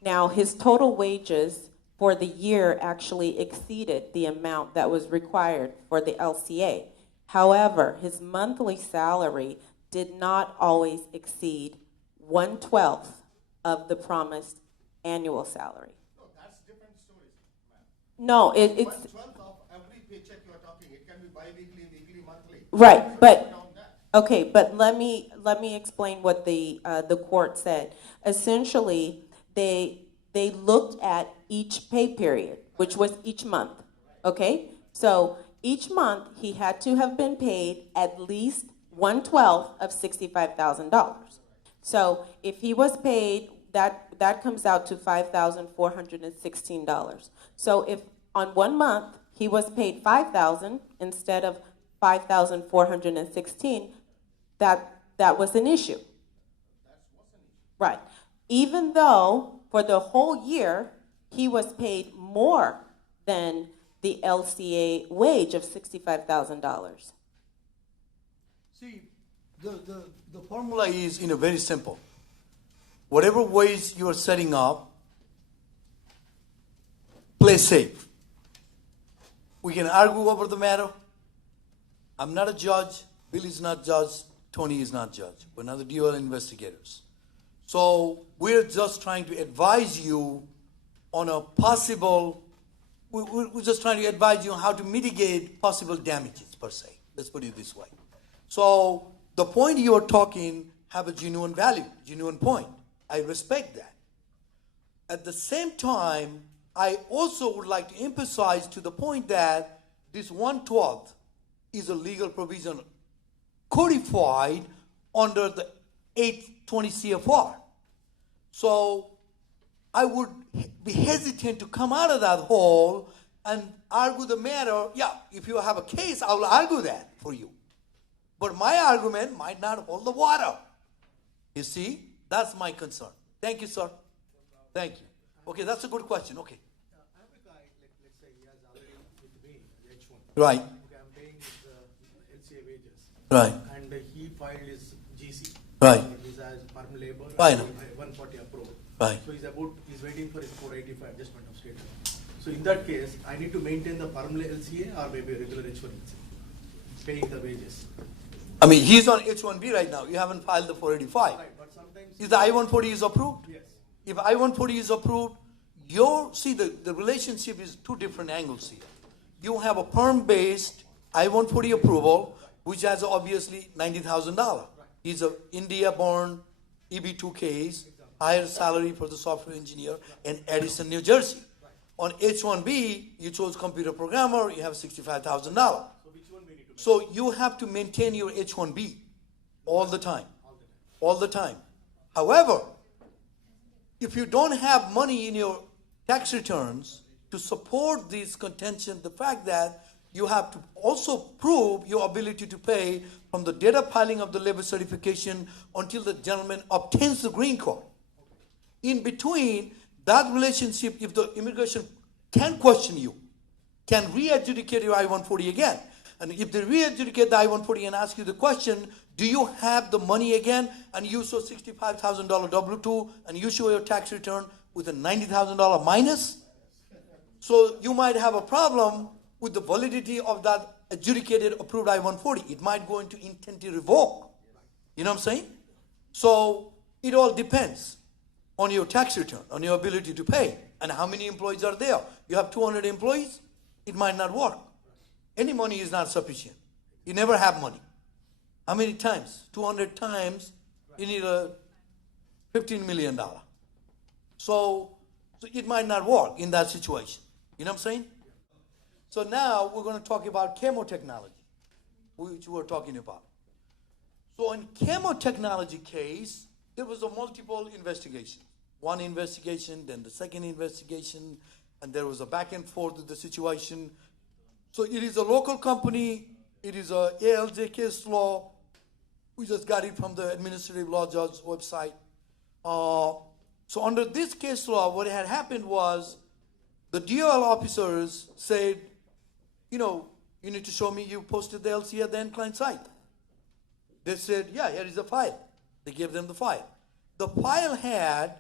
Now, his total wages for the year actually exceeded the amount that was required for the LCA. However, his monthly salary did not always exceed 1/12 of the promised annual salary. No, that's different stories, ma'am. No, it's 1/12 of every paycheck you're talking, it can be bi-weekly, weekly, monthly. right, but Down that. okay, but let me explain what the court said. Essentially, they looked at each pay period, which was each month. Okay, so each month he had to have been paid at least 1/12 of $65,000. So if he was paid, that comes out to $5,416. So if on 1 month he was paid $5,000 instead of $5,416, that was an issue. Right. Even though for the whole year he was paid more than the LCA wage of $65,000. See, the formula is very simple. Whatever ways you are setting up, play safe. We can argue over the matter. I'm not a judge. Bill is not judge. Tony is not judge. We're not the DOL investigators. So we're just trying to advise you on a possible, we're just trying to advise you on how to mitigate possible damages per se. Let's put it this way. So the point you are talking have a genuine value, genuine point. I respect that. At the same time, I also would like to emphasize to the point that this 1/12 is a legal provision codified under the 820 CFR. So I would be hesitant to come out of that hole and argue the matter. Yeah, if you have a case, I will argue that for you. But my argument might not hold the water. You see, that's my concern. Thank you, sir. Thank you. Okay, that's a good question. Okay. I have a guy, let's say he has already with me, H1. Right. Okay, I'm paying his LCA wages. Right. And he filed his GC. Right. He's as perm labor. I know. 140 approved. Right. So he's waiting for his 485 adjustment of status. So in that case, I need to maintain the permanent LCA or maybe a regular H1 LCA, paying the wages. I mean, he's on H-1B right now. You haven't filed the 485. Right, but sometimes. Is the I-140 is approved? Yes. If I-140 is approved, the relationship is two different angles here. You have a perm-based I-140 approval, which has obviously $90,000. He's a India-born EB2 case, higher salary for the software engineer in Edison, New Jersey. On H-1B, you chose computer programmer, you have $65,000. So which one we need to make? So you have to maintain your H-1B all the time. All the time. However, if you don't have money in your tax returns to support this contention, the fact that you have to also prove your ability to pay from the data piling of the labor certification until the gentleman obtains the green card. In between, that relationship, if the immigration can question you, can re-adjudicate your I-140 again. And if they re-adjudicate the I-140 and ask you the question, do you have the money again? And you show $65,000 W-2 and you show your tax return with a $90,000 minus. So you might have a problem with the validity of that adjudicated approved I-140. It might go into intent to revoke. You know what I'm saying? So it all depends on your tax return, on your ability to pay, and how many employees are there. You have 200 employees, it might not work. Any money is not sufficient. You never have money. How many times? 200 times, you need a $15 million. So it might not work in that situation. You know what I'm saying? So now we're going to talk about chemotechnology, which we're talking about. So in chemotechnology case, there was a multiple investigation. One investigation, then the second investigation, and there was a back and forth with the situation. So it is a local company, it is a ALJ case law. We just got it from the administrative law judge website. So under this case law, what had happened was the DOL officers said, you need to show me you posted the LC at the end client site. They said, yeah, here is the file. They gave them the file. The file had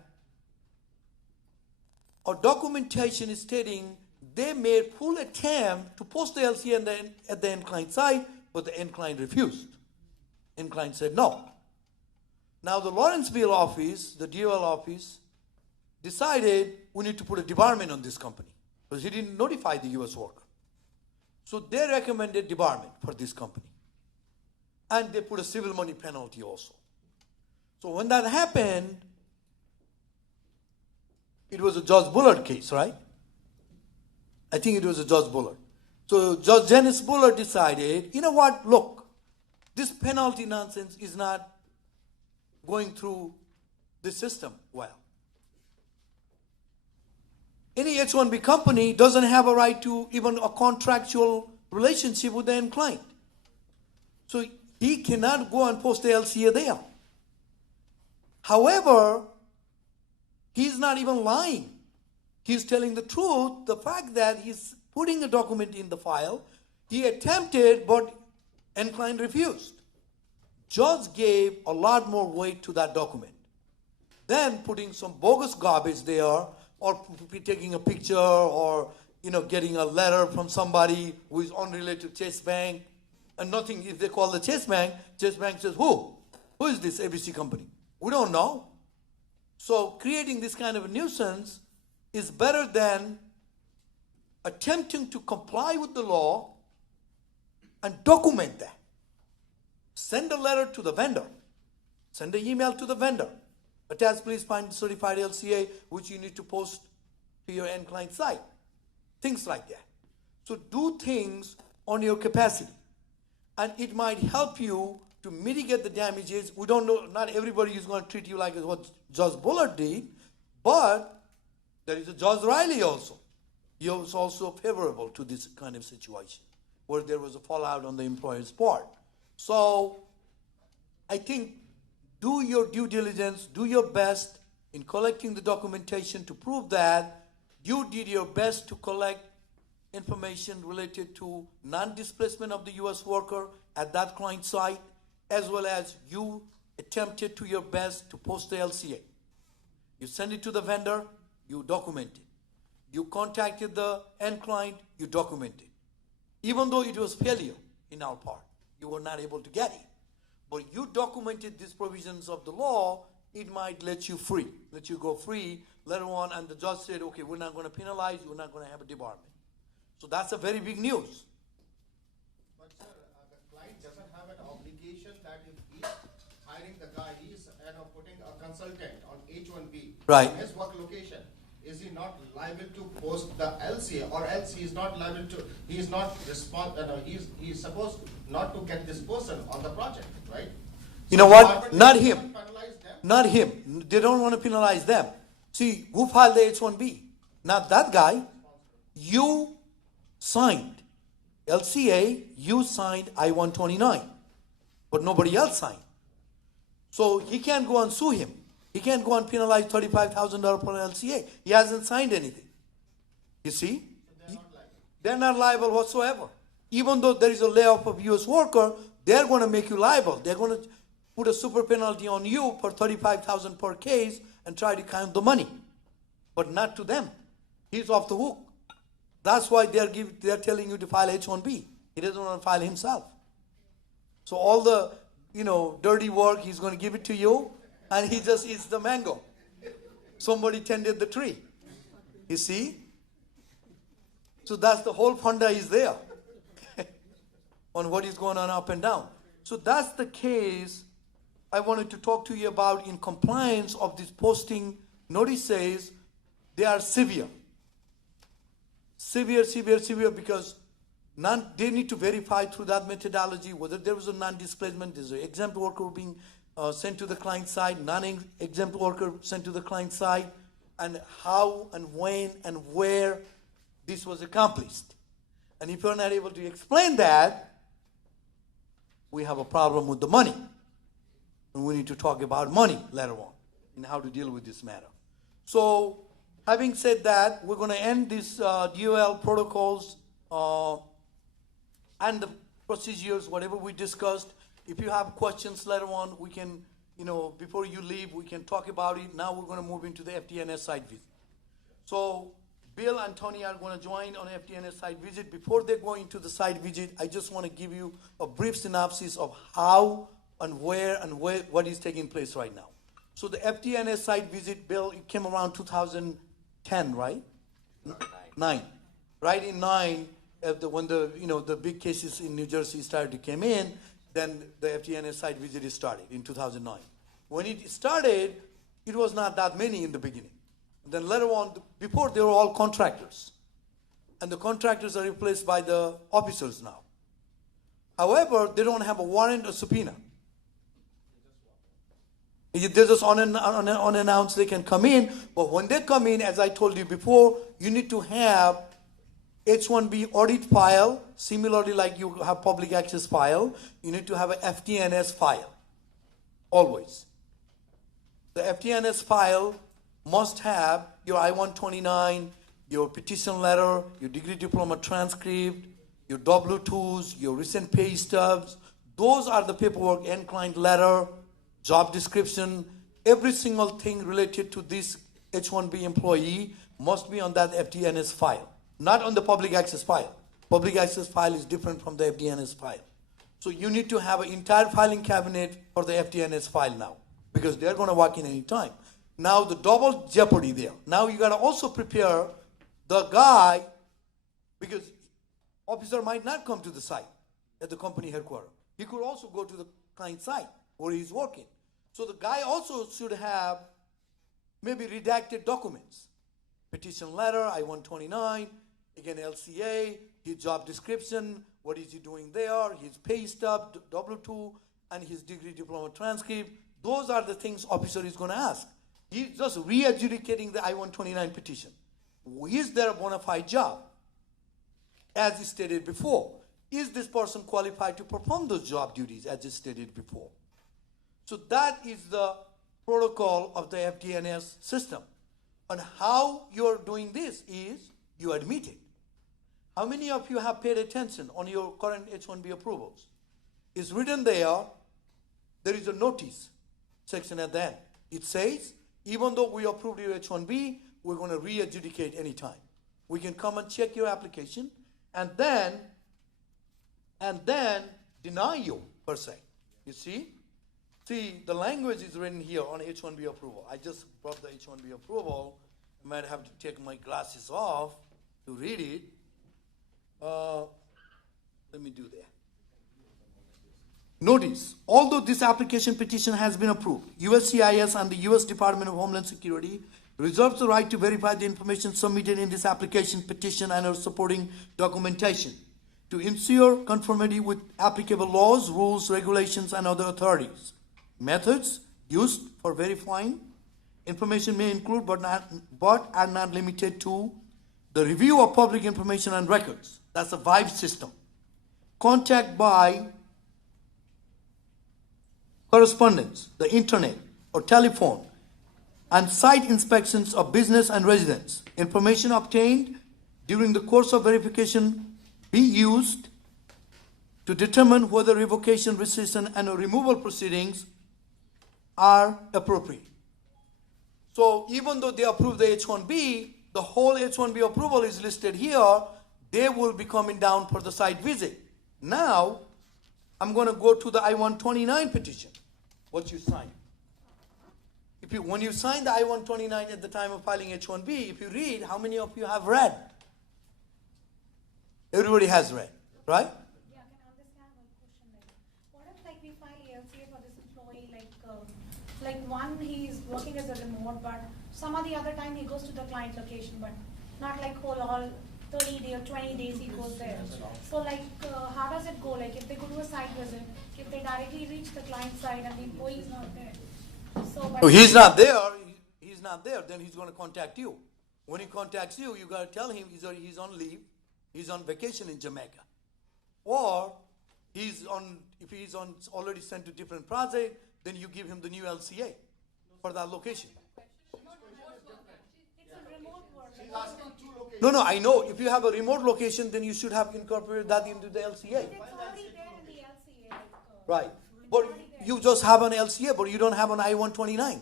a documentation stating they made full attempt to post the LC at the end client site, but the end client refused. End client said no. Now the Lawrenceville office, the DOL office, decided we need to put a debarment on this company because he didn't notify the U.S. worker. So they recommended debarment for this company. And they put a civil money penalty also. So when that happened, it was a Judge Bullard case, right? I think it was a Judge Bullard. So Judge Janice Bullard decided, you know what, look, this penalty nonsense is not going through the system well. Any H-1B company doesn't have a right to even a contractual relationship with the end client. So he cannot go and post the LCA there. However, he's not even lying. He's telling the truth. The fact that he's putting a document in the file, he attempted, but end client refused. Judge gave a lot more weight to that document than putting some bogus garbage there, or taking a picture, or getting a letter from somebody who is unrelated to Chase Bank, and nothing. If they call the Chase Bank says, who is this ABC company? We don't know. So creating this kind of a nuisance is better than attempting to comply with the law and document that. Send a letter to the vendor. Send an email to the vendor. Attach, please find the certified LCA, which you need to post to your end client site. Things like that. So do things on your capacity. And it might help you to mitigate the damages. We don't know, not everybody is going to treat you like what Judge Bullard did, but there is a Judge Riley also. He was also favorable to this kind of situation where there was a fallout on the employer's part. So I think do your due diligence, do your best in collecting the documentation to prove that you did your best to collect information related to non-displacement of the U.S. worker at that client site, as well as you attempted to your best to post the LCA. You send it to the vendor, you document it. You contacted the end client, you documented. Even though it was failure in our part, you were not able to get it. But you documented these provisions of the law, it might let you free, let you go free later on, and the judge said, okay, we're not going to penalize you, we're not going to have a debarment. So that's a very big news. But sir, the client doesn't have an obligation that if he's hiring the guy, he's putting a consultant on H1B Right. in his work location. Is he not liable to post the LCA, or else he is not liable to? He is not he's supposed not to get this person on the project, right? You know So what? department Not doesn't him. penalize them? Not him. They don't want to penalize them. See, who filed the H1B? Not that guy. You signed. LCA, you signed I-129. But nobody else signed. So he can't go and sue him. He can't go and penalize $35,000 per LCA. He hasn't signed anything. You see? They're not liable whatsoever. Even though there is a layoff of U.S. worker, they're going to make you liable. They're going to put a super penalty on you for $35,000 per case and try to count the money. But not to them. He's off the hook. That's why they're telling you to file H-1B. He doesn't want to file himself. So all the, dirty work, he's going to give it to you, and he just eats the mango. Somebody tended the tree. You see? So that's the whole funda is there on what is going on up and down. So that's the case I wanted to talk to you about in compliance of this posting notices. They are severe. Severe, because they need to verify through that methodology whether there was a non-displacement, there's an exempt worker being sent to the client side, non-exempt worker sent to the client side, and how and when and where this was accomplished. And if you're not able to explain that, we have a problem with the money. And we need to talk about money later on and how to deal with this matter. So, having said that, we're going to end this DOL protocols and the procedures, whatever we discussed. If you have questions later on, we can, before you leave, we can talk about it. Now we're going to move into the FDNS site visit. So Bill and Tony are going to join on FDNS site visit. Before they go into the site visit, I just want to give you a brief synopsis of how and where what is taking place right now. So the FDNS site visit, Bill, it came around 2010, right? 9. Right in 9, when the big cases in New Jersey started to come in, then the FDNS site visit started in 2009. When it started, it was not that many in the beginning. Then later on, before they were all contractors. And the contractors are replaced by the officers now. However, they don't have a warrant or subpoena. They're just unannounced, they can come in. But when they come in, as I told you before, you need to have H-1B audit file, similarly like you have public access file. You need to have an FDNS file, always. The FDNS file must have your I-129, your petition letter, your degree diploma transcript, your W-2s, your recent pay stubs. Those are the paperwork, end client letter, job description, every single thing related to this H-1B employee must be on that FDNS file, not on the public access file. Public access file is different from the FDNS file. So you need to have an entire filing cabinet for the FDNS file now, because they're going to walk in any time. Now the double jeopardy there. Now you got to also prepare the guy, because officer might not come to the site at the company headquarters. He could also go to the client site where he's working. So the guy also should have maybe redacted documents. Petition letter, I-129, again LCA, his job description, what is he doing there, his pay stub, W-2, and his degree diploma transcript. Those are the things officer is going to ask. He's just re-adjudicating the I-129 petition. Is there a bona fide job? As stated before, is this person qualified to perform those job duties as stated before? So that is the protocol of the FDNS system. And how you're doing this is you admit it. How many of you have paid attention on your current H-1B approvals? It's written there is a notice section at the end. It says, even though we approved your H-1B, we're going to re-adjudicate anytime. We can come and check your application and then deny you, per se. You see? See, the language is written here on H-1B approval. I just brought the H-1B approval. I might have to take my glasses off to read it. Let me do that. Notice, although this application petition has been approved, USCIS and the U.S. Department of Homeland Security reserves the right to verify the information submitted in this application petition and our supporting documentation to ensure conformity with applicable laws, rules, regulations, and other authorities. Methods used for verifying information may include, but are not limited to, the review of public information and records. That's a VIVE system. Contact by correspondence, the internet or telephone, and site inspections of business and residence. Information obtained during the course of verification be used to determine whether revocation, rescission, and removal proceedings are appropriate. So even though they approve the H-1B, the whole H-1B approval is listed here. They will be coming down for the site visit. Now, I'm going to go to the I-129 petition. What you sign. When you sign the I-129 at the time of filing H-1B, if you read, how many of you have read? Everybody has read, right? Yeah, I can understand one question. What if like we file LCA for this employee, like one he's working as a remote, but some of the other time he goes to the client location, but not like all 30 days or 20 days he goes there. So like, how does it go? Like if they go to a site visit, if they directly reach the client site and the employee is not there. So he's not there, then he's going to contact you. When he contacts you, you got to tell him he's on leave, he's on vacation in Jamaica. Or if he's already sent to different project, then you give him the new LCA for that location. it's a remote work. She's asking 2 locations. No, I know. If you have a remote location, then you should have incorporated that into the LCA. It's already there in the LCA. Right. But you just have an LCA, but you don't have an I-129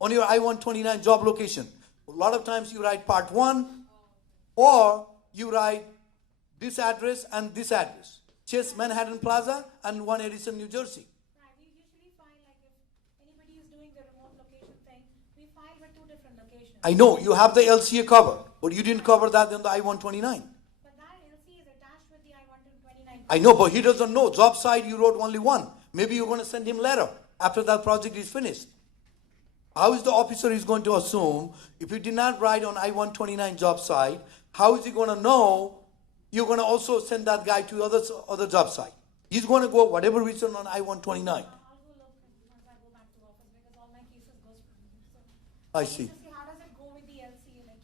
on your I-129 job location. A lot of times you write part 1 or you write this address and this address. Chase Manhattan Plaza and 1 Edison, New Jersey. Right, we usually file like if anybody is doing the remote location thing, we file with 2 different locations. I know you have the LCA covered, but you didn't cover that in the I-129. But that LCA is attached with the I-129. I know, but he doesn't know. Job site, you wrote only 1. Maybe you're going to send him letter after that project is finished. How is the officer is going to assume if you did not write on I-129 job site, how is he going to know you're going to also send that guy to other job site? He's going to go whatever reason on I-129. I'll go look once I go back to office because all my cases goes from me. So I see. to see how does it go with the LCA? Like,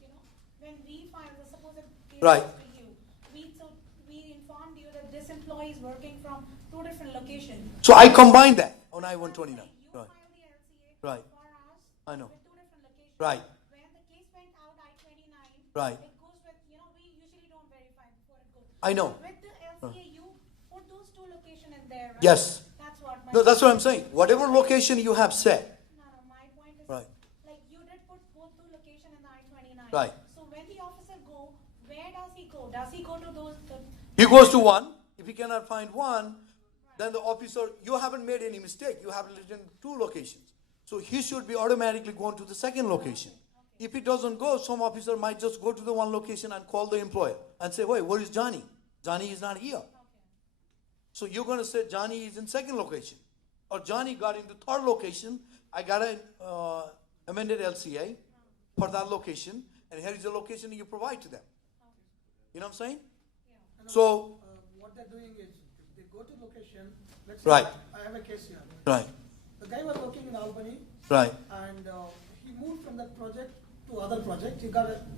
when we file, suppose it is Right. for you, we informed you that this employee is working from 2 different locations. So I combine that on I-129. You Right. file the LCA Right. for us I know. with 2 different locations. Right. When the case went out I-29, Right. it goes with, we usually don't verify before it goes. I know. With the LCA, you put those 2 locations in there, right? Yes. That's what my. No, that's what I'm saying. Whatever location you have set. No, my point is, Right. like you did put both 2 locations in the I-29. Right. So when the officer go, where does he go? Does he go to those? He goes to 1. If he cannot find 1, then the officer, you haven't made any mistake. You have written 2 locations. So he should be automatically going to the second location. If he doesn't go, some officer might just go to the 1 location and call the employer and say, wait, where is Johnny? Johnny is not here. So you're going to say Johnny is in second location. Or Johnny got into 3rd location. I got an amended LCA for that location. And here is the location you provide to them. You know what I'm saying? So, what they're doing is, if they go to location, let's Right. say, I have a case here. right, The guy was working in Albany, right, and he moved from that project to other project.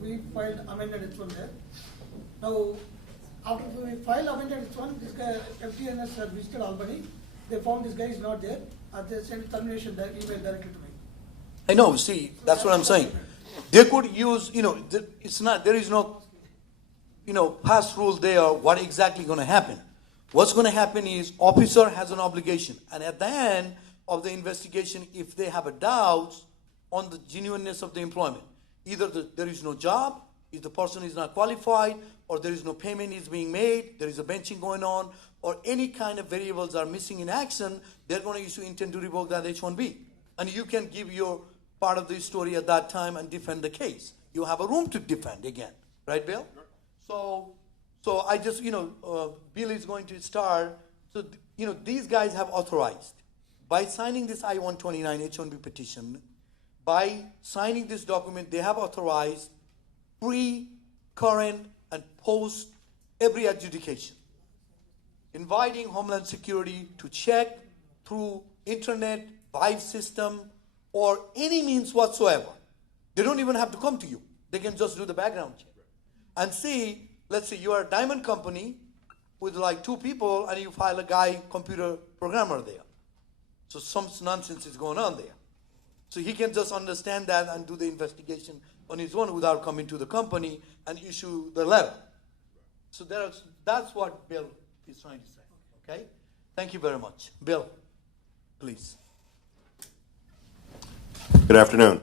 We filed amended H1 there. Now, after we filed amended H1, this guy, FTNS had visited Albany. They found this guy is not there, and they sent termination email directly to me. I know, see, that's what I'm saying. They could use, it's not, there is no, past rule there, what exactly going to happen. What's going to happen is officer has an obligation, and at the end of the investigation, if they have a doubt on the genuineness of the employment, either there is no job, If the person is not qualified, or there is no payment is being made, there is a benching going on, or any kind of variables are missing in action, they're going to issue intent to revoke that H-1B. And you can give your part of the story at that time and defend the case. You have a room to defend again. Right, Bill? So I just, Bill is going to start. So, these guys have authorized. By signing this I-129 H-1B petition, by signing this document, they have authorized pre, current, and post every adjudication, inviting Homeland Security to check through internet, Vive system, or any means whatsoever. They don't even have to come to you. They can just do the background check and see, let's say you are a diamond company with like 2 people and you file a guy computer programmer there. So some nonsense is going on there. So he can just understand that and do the investigation on his own without coming to the company and issue the letter. So that's what Bill is trying to say. Okay? Thank you very much. Bill, please. Good afternoon.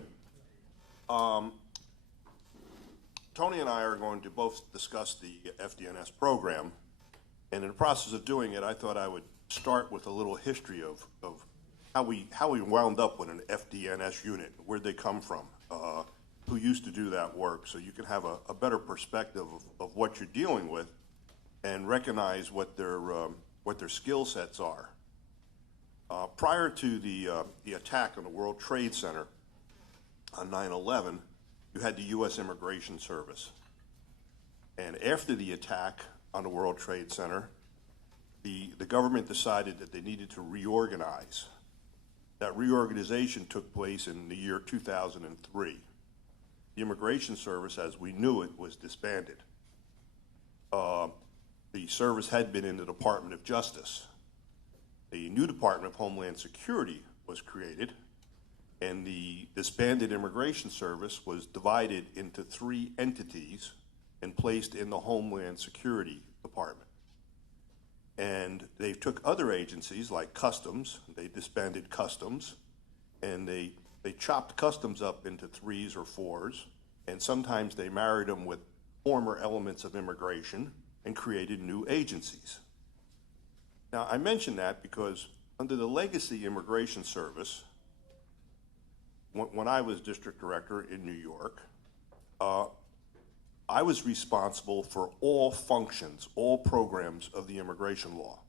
Tony and I are going to both discuss the FDNS program, and in the process of doing it, I thought I would start with a little history of how we wound up with an FDNS unit, where'd they come from, who used to do that work, so you can have a better perspective of what you're dealing with and recognize what their skill sets are. Prior to the attack on the World Trade Center on 9/11, you had the U.S. Immigration Service. And after the attack on the World Trade Center, the government decided that they needed to reorganize. That reorganization took place in the year 2003. The Immigration Service, as we knew it, was disbanded. The service had been in the Department of Justice. A new Department of Homeland Security was created, and the disbanded Immigration Service was divided into 3 entities and placed in the Homeland Security Department. And they took other agencies like Customs, they disbanded Customs, and they chopped Customs up into 3s or 4s, and sometimes they married them with former elements of immigration and created new agencies. Now, I mention that because under the legacy Immigration Service, when I was district director in New York, I was responsible for all functions, all programs of the immigration law.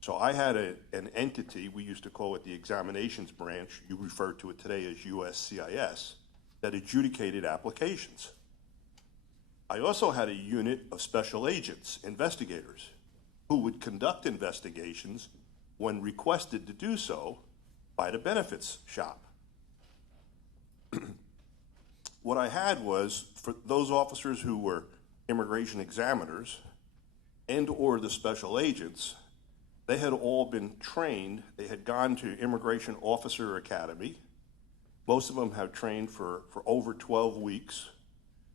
So I had an entity, we used to call it the examinations branch, you refer to it today as USCIS, that adjudicated applications. I also had a unit of special agents, investigators, who would conduct investigations when requested to do so by the benefits shop. What I had was, for those officers who were immigration examiners and or the special agents, they had all been trained. They had gone to Immigration Officer Academy. Most of them have trained for over 12 weeks.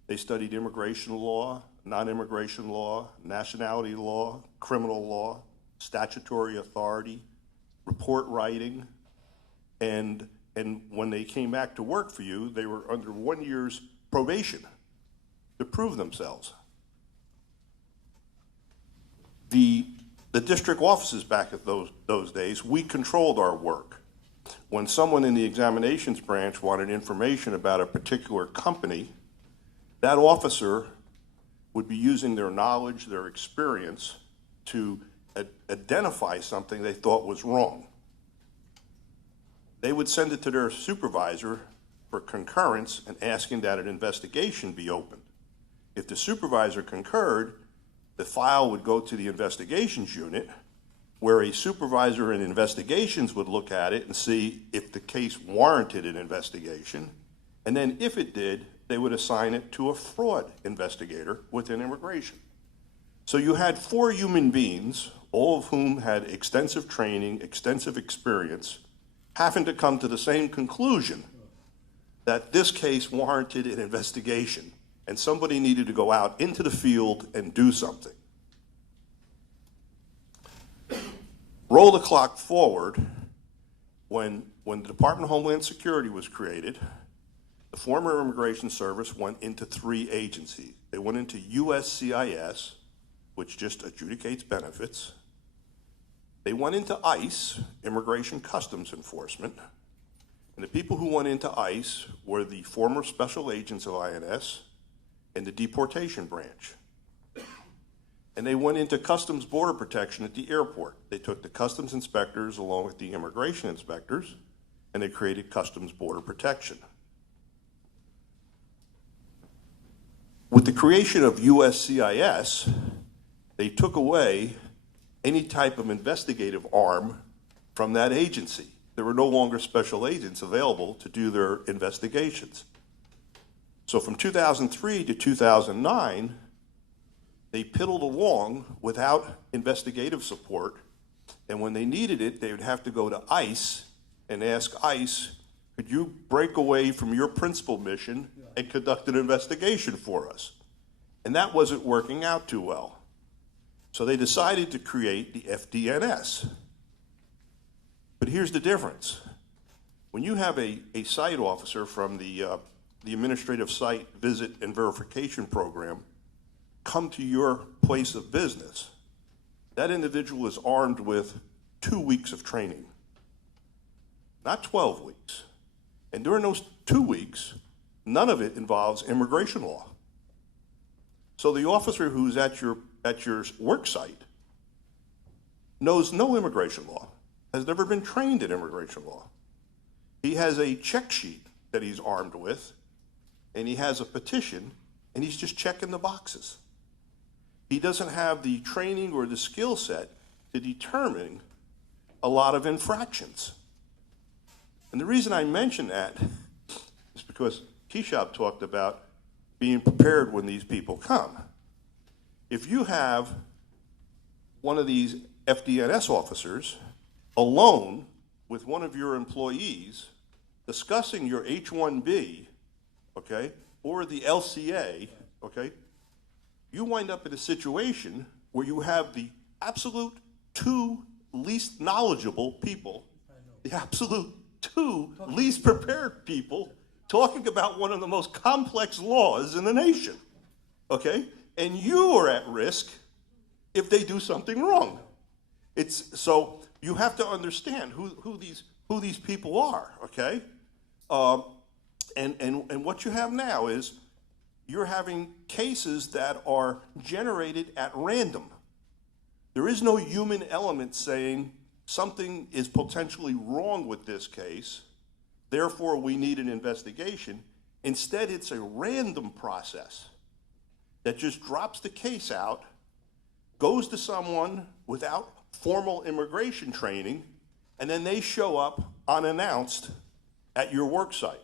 They studied immigration law, non-immigration law, nationality law, criminal law, statutory authority, report writing, and when they came back to work for you, they were under 1 year's probation to prove themselves. The district offices back at those days, we controlled our work. When someone in the examinations branch wanted information about a particular company, that officer would be using their knowledge, their experience to identify something they thought was wrong. They would send it to their supervisor for concurrence and asking that an investigation be opened. If the supervisor concurred, the file would go to the investigations unit, where a supervisor in investigations would look at it and see if the case warranted an investigation, and then if it did, they would assign it to a fraud investigator within immigration. So you had 4 human beings, all of whom had extensive training, extensive experience, having to come to the same conclusion that this case warranted an investigation and somebody needed to go out into the field and do something. Roll the clock forward when the Department of Homeland Security was created, The former Immigration Service went into 3 agencies. They went into USCIS, which just adjudicates benefits. They went into ICE, Immigration Customs Enforcement. And the people who went into ICE were the former special agents of INS and the deportation branch. And they went into Customs Border Protection at the airport. They took the customs inspectors along with the immigration inspectors, and they created Customs Border Protection. With the creation of USCIS, they took away any type of investigative arm from that agency. There were no longer special agents available to do their investigations. So from 2003 to 2009, they piddled along without investigative support, and when they needed it, they would have to go to ICE and ask ICE, could you break away from your principal mission and conduct an investigation for us? And that wasn't working out too well. So they decided to create the FDNS. But here's the difference. When you have a site officer from the Administrative Site Visit and Verification Program come to your place of business, that individual is armed with 2 weeks of training, not 12 weeks. And during those 2 weeks, none of it involves immigration law. So the officer who's at your work site knows no immigration law, has never been trained in immigration law. He has a check sheet that he's armed with, and he has a petition, and he's just checking the boxes. He doesn't have the training or the skill set to determine a lot of infractions. And the reason I mention that is because Keshab talked about being prepared when these people come. If you have one of these FDNS officers alone with one of your employees discussing your H-1B, okay, or the LCA, okay, you wind up in a situation where you have the absolute 2 least knowledgeable people, the absolute 2 least prepared people talking about one of the most complex laws in the nation, okay? And you are at risk if they do something wrong. So you have to understand who these people are, okay? And what you have now is you're having cases that are generated at random. There is no human element saying something is potentially wrong with this case, therefore we need an investigation. Instead, it's a random process that just drops the case out, goes to someone without formal immigration training, and then they show up unannounced at your work site.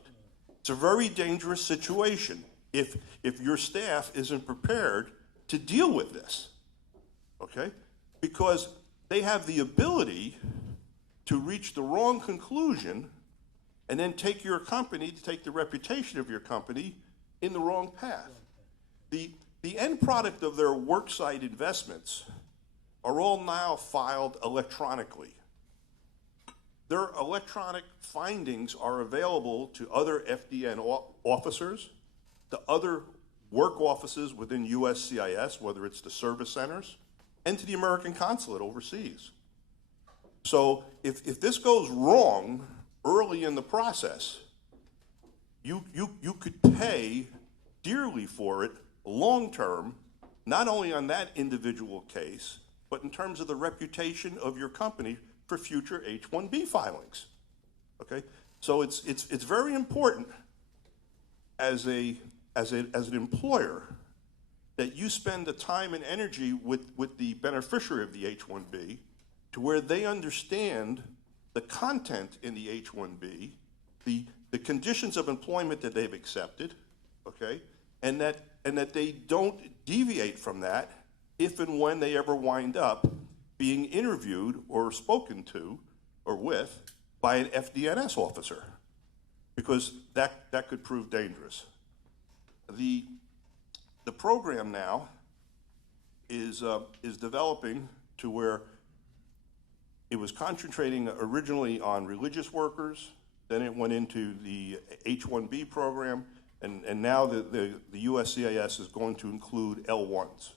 It's a very dangerous situation if your staff isn't prepared to deal with this, okay? Because they have the ability to reach the wrong conclusion and then take your company, to take the reputation of your company in the wrong path. The end product of their worksite investments are all now filed electronically. Their electronic findings are available to other FDN officers, to other work offices within USCIS, whether it's the service centers, and to the American consulate overseas. So if this goes wrong early in the process, you could pay dearly for it long term, not only on that individual case, but in terms of the reputation of your company for future H-1B filings. Okay, so it's very important as an employer that you spend the time and energy with the beneficiary of the H-1B to where they understand the content in the H-1B, the conditions of employment that they've accepted, okay, and that they don't deviate from that if and when they ever wind up being interviewed or spoken to or with by an FDNS officer, because that could prove dangerous. The program now is developing to where it was concentrating originally on religious workers, then it went into the H-1B program, and now the USCIS is going to include L-1s.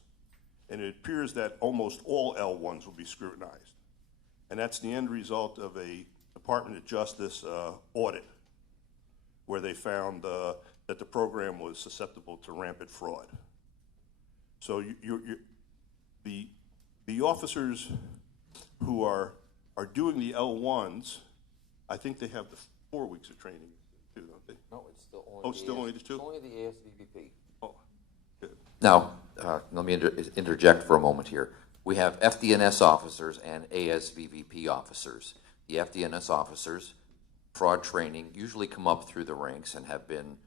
And it appears that almost all L-1s will be scrutinized. And that's the end result of a Department of Justice audit, where they found that the program was susceptible to rampant fraud. So the officers who are doing the L1s, I think they have the 4 weeks of training too, don't they? No, it's still only. Oh, it's still only the two? Only the ASVVP. Oh, good. Now, let me interject for a moment here. We have FDNS officers and ASVVP officers. The FDNS officers, fraud training, usually come up through the ranks and have been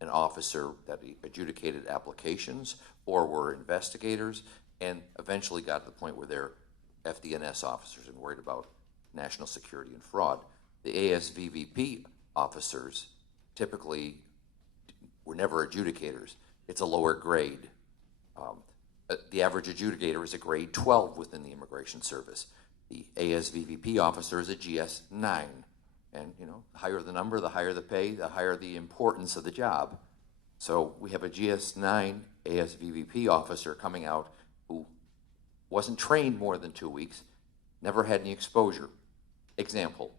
an officer that adjudicated applications or were investigators and eventually got to the point where they're FDNS officers and worried about national security and fraud. The ASVVP officers typically were never adjudicators. It's a lower grade. The average adjudicator is a grade 12 within the Immigration Service. The ASVVP officer is a GS9. And, you know, the higher the number, the higher the pay, the higher the importance of the job. So we have a GS9 ASVVP officer coming out who wasn't trained more than 2 weeks, never had any exposure. Example,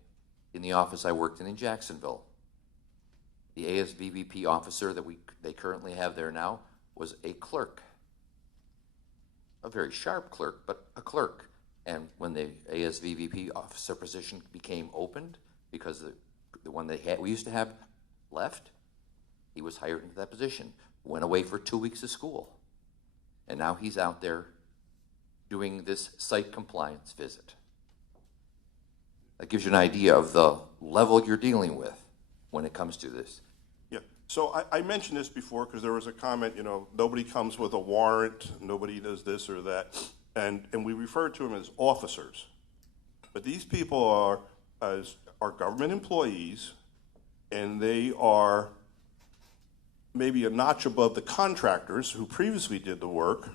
in the office I worked in Jacksonville, the ASVVP officer that they currently have there now was a clerk. A very sharp clerk, but a clerk. And when the ASVVP officer position became opened, because the one we used to have left, he was hired into that position, went away for 2 weeks of school. And now he's out there doing this site compliance visit. That gives you an idea of the level you're dealing with when it comes to this. Yeah, so I mentioned this before because there was a comment, you know, nobody comes with a warrant, nobody does this or that, and we refer to them as officers. But these people are government employees, and they are maybe a notch above the contractors who previously did the work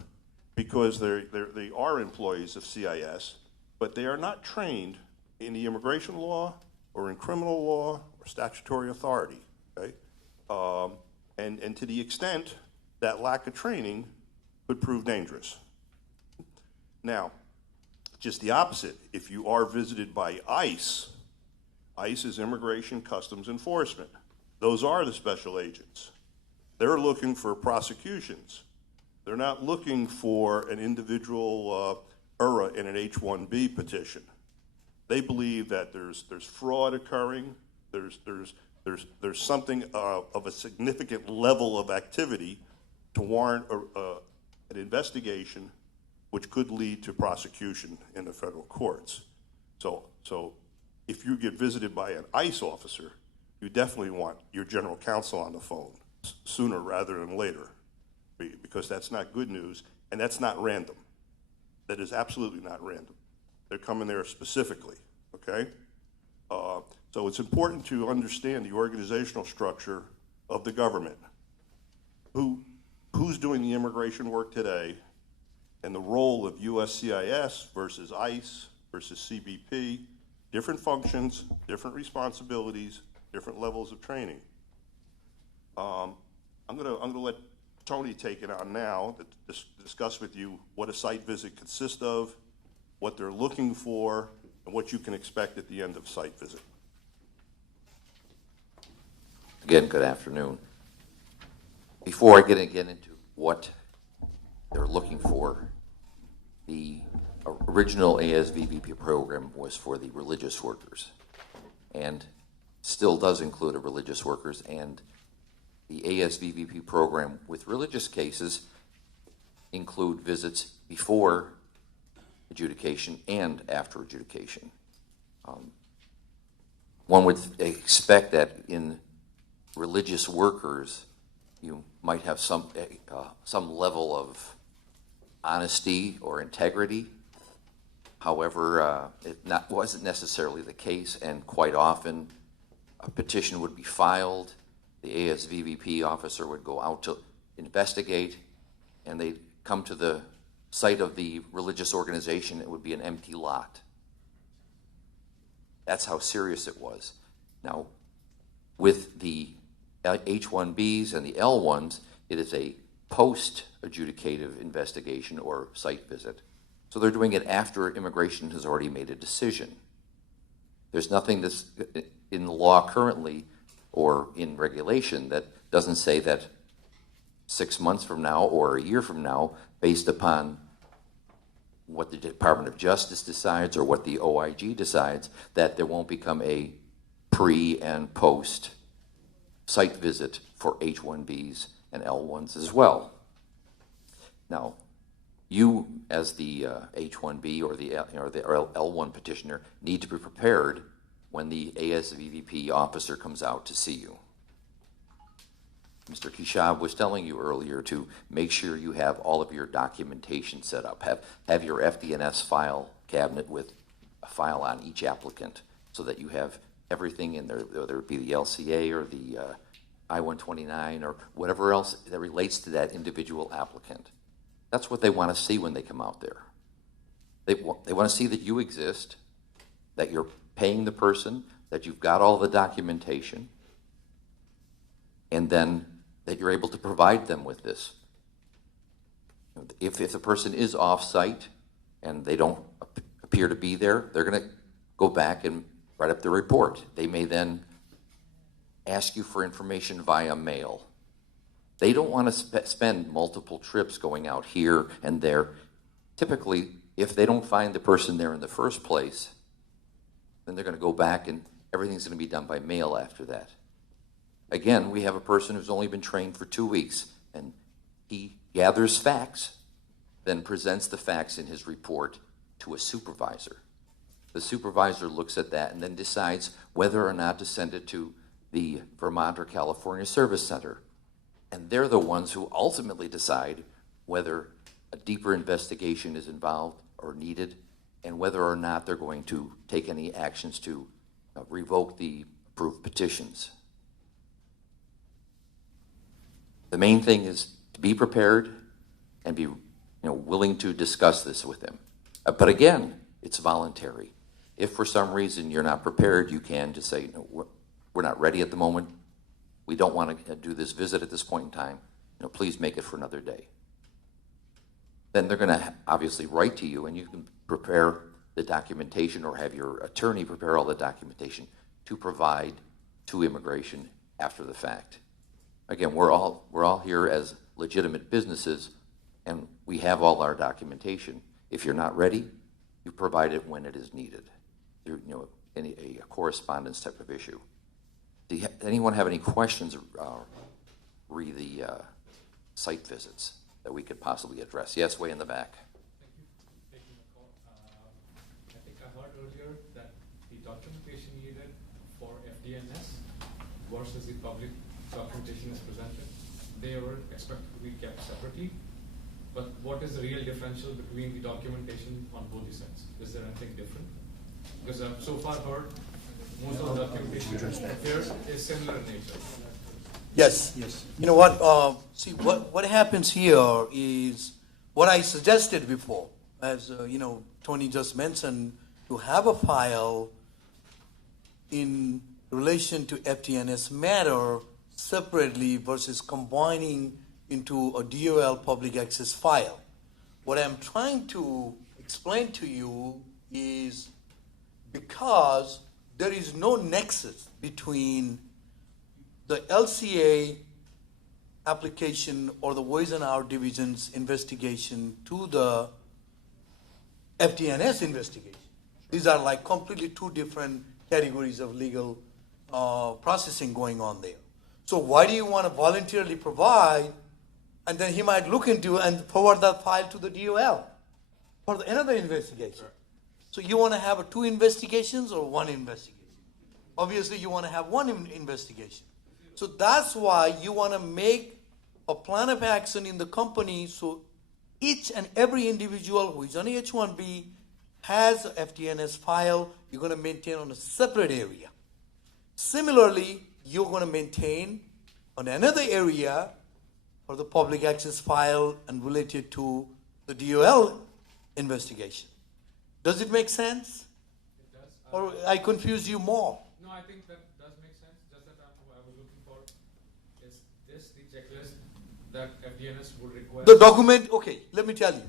because they are employees of CIS, but they are not trained in the immigration law or in criminal law or statutory authority, okay? And to the extent that lack of training could prove dangerous. Now, just the opposite, if you are visited by ICE, ICE is Immigration Customs Enforcement. Those are the special agents. They're looking for prosecutions. They're not looking for an individual ERA in an H-1B petition. They believe that there's fraud occurring, there's something of a significant level of activity to warrant an investigation which could lead to prosecution in the federal courts. So if you get visited by an ICE officer, you definitely want your general counsel on the phone sooner rather than later, because that's not good news, and that's not random. That is absolutely not random. They're coming there specifically, okay? So it's important to understand the organizational structure of the government. Who's doing the immigration work today, and the role of USCIS versus ICE versus CBP, different functions, different responsibilities, different levels of training. I'm gonna let Tony take it on now to discuss with you what a site visit consists of, what they're looking for, and what you can expect at the end of site visit. Again, good afternoon. Before I get into what they're looking for, the original ASVVP program was for the religious workers and still does include religious workers, and the ASVVP program with religious cases include visits before adjudication and after adjudication. One would expect that in religious workers, you might have some level of honesty or integrity. However, it wasn't necessarily the case, and quite often a petition would be filed, the ASVVP officer would go out to investigate, and they'd come to the site of the religious organization, it would be an empty lot. That's how serious it was. Now, With the H-1Bs and the L-1s, it is a post-adjudicative investigation or site visit. So they're doing it after immigration has already made a decision. There's nothing that's in the law currently or in regulation that doesn't say that 6 months from now or a year from now, based upon what the Department of Justice decides or what the OIG decides, that there won't become a pre and post site visit for H-1Bs and L-1s as well. Now, you as the H-1B or the L-1 petitioner need to be prepared when the ASVVP officer comes out to see you. Mr. Kishab was telling you earlier to make sure you have all of your documentation set up. Have your FDNS file cabinet with a file on each applicant so that you have everything in there, whether it be the LCA or the I-129 or whatever else that relates to that individual applicant. That's what they want to see when they come out there. They want to see that you exist, that you're paying the person, that you've got all the documentation, and then that you're able to provide them with this. If the person is off-site and they don't appear to be there, they're going to go back and write up the report. They may then ask you for information via mail. They don't want to spend multiple trips going out here and there. Typically, if they don't find the person there in the first place, then they're going to go back and everything's going to be done by mail after that. Again, we have a person who's only been trained for 2 weeks, and he gathers facts, then presents the facts in his report to a supervisor. The supervisor looks at that and then decides whether or not to send it to the Vermont or California Service Center. And they're the ones who ultimately decide whether a deeper investigation is involved or needed, and whether or not they're going to take any actions to revoke the approved petitions. The main thing is to be prepared and be willing to discuss this with them. But again, it's voluntary. If for some reason you're not prepared, you can just say, no, we're not ready at the moment. We don't want to do this visit at this point in time. Please make it for another day. Then they're going to obviously write to you, and you can prepare the documentation or have your attorney prepare all the documentation to provide to immigration after the fact. Again, we're all here as legitimate businesses, and we have all our documentation. If you're not ready, you provide it when it is needed. A correspondence type of issue. Does anyone have any questions re the site visits that we could possibly address? Yes, way in the back. Thank you for taking the call. I think I heard earlier that the documentation needed for FDNS versus the public documentation is presented, they were expected to be kept separately. But what is the real differential between the documentation on both the sides? Is there anything different? Because I've so far heard most of the documentation here is similar in nature. Yes. You know what? See, what happens here is what I suggested before, as Tony just mentioned, to have a file in relation to FTNS matter separately versus combining into a DOL public access file. What I'm trying to explain to you is because there is no nexus between the LCA application or the Ways and Hour Division's investigation to the FDNS investigation. These are like completely two different categories of legal processing going on there. So why do you want to voluntarily provide, and then he might look into and forward that file to the DOL for another investigation? Sure. So you want to have two investigations or one investigation? Obviously you want to have one investigation. So that's why you want to make a plan of action in the company so each and every individual who is on H-1B has an FDNS file you're going to maintain on a separate area. Similarly, you're going to maintain on another area for the public access file and related to the DOL investigation. Does it make sense? It does. Or I confuse you more? No, I think that does make sense. Just that I checklist that FDNS would require? The document, okay, let me tell you.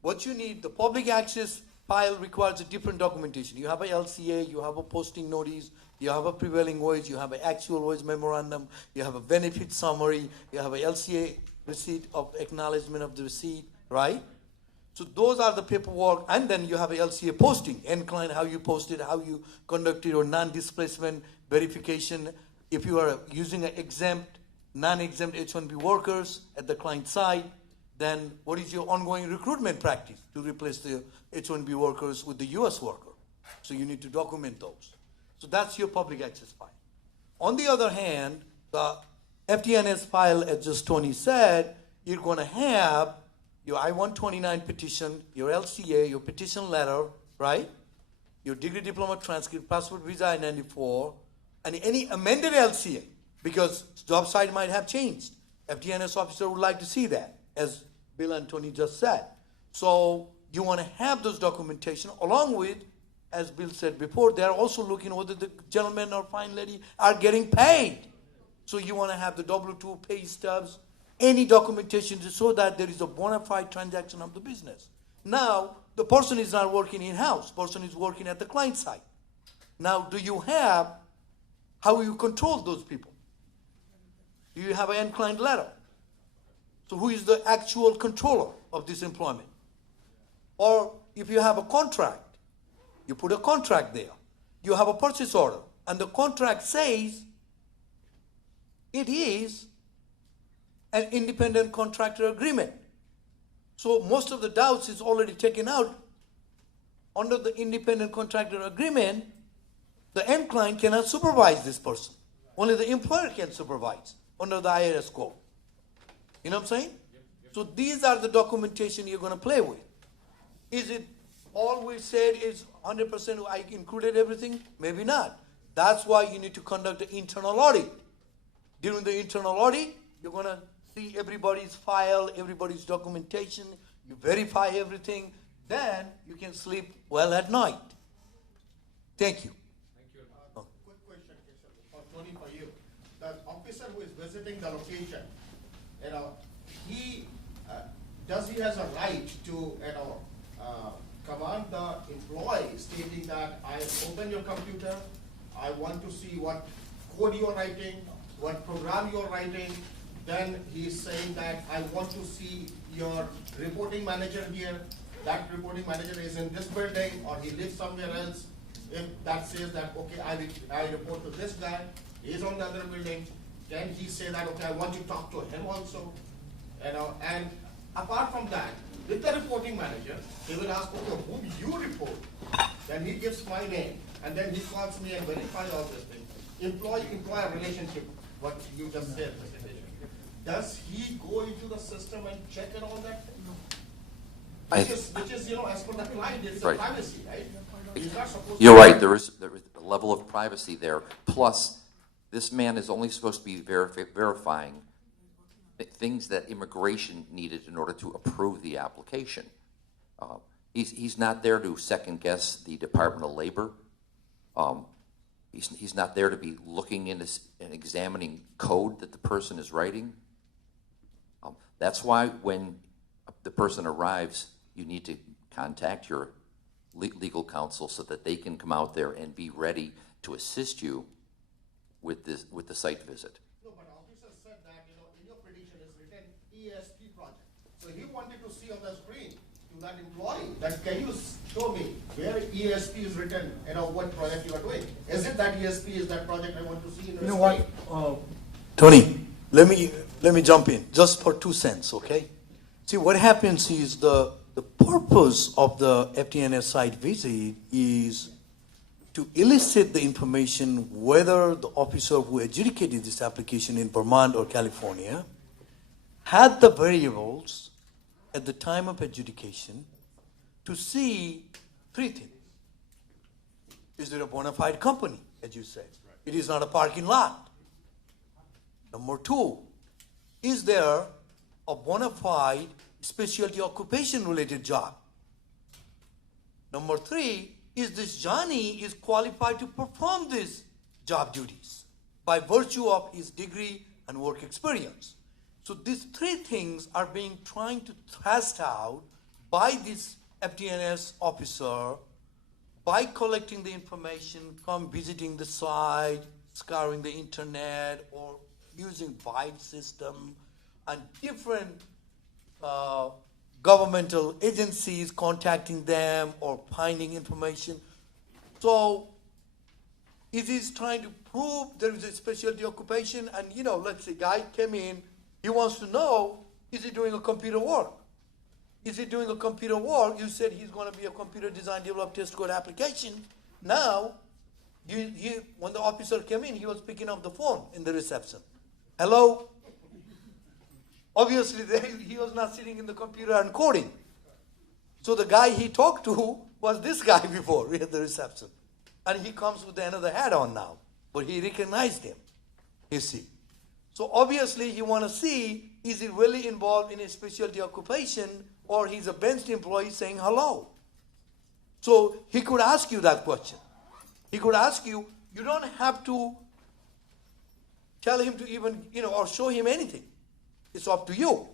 What you need, the public access file requires a different documentation. You have a LCA, you have a posting notice, you have a prevailing wage, you have an actual wage memorandum, you have a benefit summary, you have a LCA receipt of acknowledgement of the receipt, right? So those are the paperwork, and then you have a LCA posting, end client, how you posted, how you conducted your non-displacement verification. If you are using an exempt, non-exempt H-1B workers at the client side, then what is your ongoing recruitment practice to replace the H-1B workers with the U.S. worker? So you need to document those. So that's your public access file. On the other hand, the FDNS file, as just Tony said, you're going to have your I-129 petition, your LCA, your petition letter, right? Your degree, diploma, transcript, passport, visa, I-94, and any amended LCA, because job site might have changed. FDNS officer would like to see that, as Bill and Tony just said. So you want to have those documentation along with, as Bill said before, they're also looking whether the gentleman or fine lady are getting paid. So you want to have the W-2 pay stubs, any documentation to show that there is a bona fide transaction of the business. Now, the person is not working in-house. Person is working at the client side. Now, do you have, how you control those people? Do you have an end client letter? So who is the actual controller of this employment? Or if you have a contract, you put a contract there. You have a purchase order, and the contract says it is an independent contractor agreement. So most of the doubts is already taken out. Under the independent contractor agreement, the end client cannot supervise this person. Only the employer can supervise under the IRS code. You know what I'm saying? So these are the documentation you're going to play with. Is it all we said is 100% I included everything? Maybe not. That's why you need to conduct an internal audit. During the internal audit, you're going to see everybody's file, everybody's documentation, you verify everything, then you can sleep well at night. Thank you. Quick question, for Tony, for you. The officer who is visiting the location, does he has a right to, command the employee stating that I open your computer, I want to see what code you are writing, what program you are writing. Then he's saying that I want to see your reporting manager here. That reporting manager is in this building or he lives somewhere else. If that says that, okay, I report to this guy, he's on the other building, then he say that, okay, I want you to talk to him also. And apart from that, with the reporting manager, he will ask, okay, whom you report? Then he gives my name, and then he calls me and verifies all this thing. Employee-employer relationship, what you just said. Does he go into the system and check and all that? Which is as per the client, it's a privacy, right? He's not supposed You're right, there is a level of privacy there. Plus, this man is only supposed to be verifying things that immigration needed in order to approve the application. He's not there to second guess the Department of Labor. He's not there to be looking into and examining code that the person is writing. That's why when the person arrives, you need to contact your legal counsel so that they can come out there and be ready to assist you with the site visit. No, but officer said that, in your prediction is written ESP project. So he wanted to see on the screen to that employee that can you show me where ESP is written, what project you are doing. Is it that ESP is that project I want to see in the screen? What? Tony, let me jump in just for 2 cents, okay? See, what happens is the purpose of the FDNS site visit is to elicit the information whether the officer who adjudicated this application in Vermont or California had the variables at the time of adjudication to see 3 things. Is it a bona fide company, as you said? It is not a parking lot. Number 2, is there a bona fide specialty occupation related job? Number 3, is this Johnny is qualified to perform these job duties by virtue of his degree and work experience? So these three things are being trying to thrust out by this FDNS officer by collecting the information, come visiting the site, scouring the internet, or using Vibe system, and different governmental agencies contacting them or finding information. So it is trying to prove there is a specialty occupation, and let's say guy came in, he wants to know, is he doing a computer work? Is he doing a computer work? You said he's going to be a computer design, develop, test code application. Now, when the officer came in, he was picking up the phone in the reception. Hello? Obviously, he was not sitting in the computer and coding. So the guy he talked to was this guy before at the reception. And he comes with another hat on now. But he recognized him, you see. So obviously, he want to see, is he really involved in a specialty occupation, or he's a benched employee saying hello. So he could ask you that question. He could ask you, you don't have to tell him to even, or show him anything. It's up to you.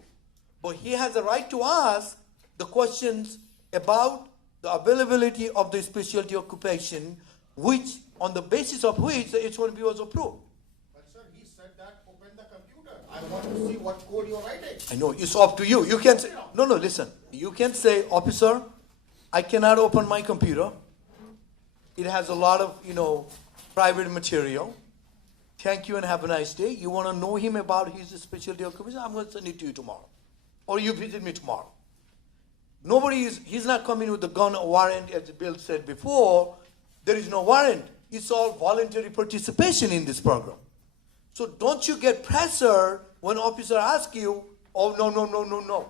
But he has the right to ask the questions about the availability of the specialty occupation, which, on the basis of which the H-1B was approved. But sir, he said that open the computer. I want to see what code you're writing. I know, it's up to you. You can say, no, listen. You can say, officer, I cannot open my computer. It has a lot of, private material. Thank you and have a nice day. You want to know him about his specialty occupation? I'm going to send it to you tomorrow. Or you visit me tomorrow. He's not coming with the gun or warrant, as Bill said before. There is no warrant. It's all voluntary participation in this program. So don't you get pressure when officer asks you, oh, no.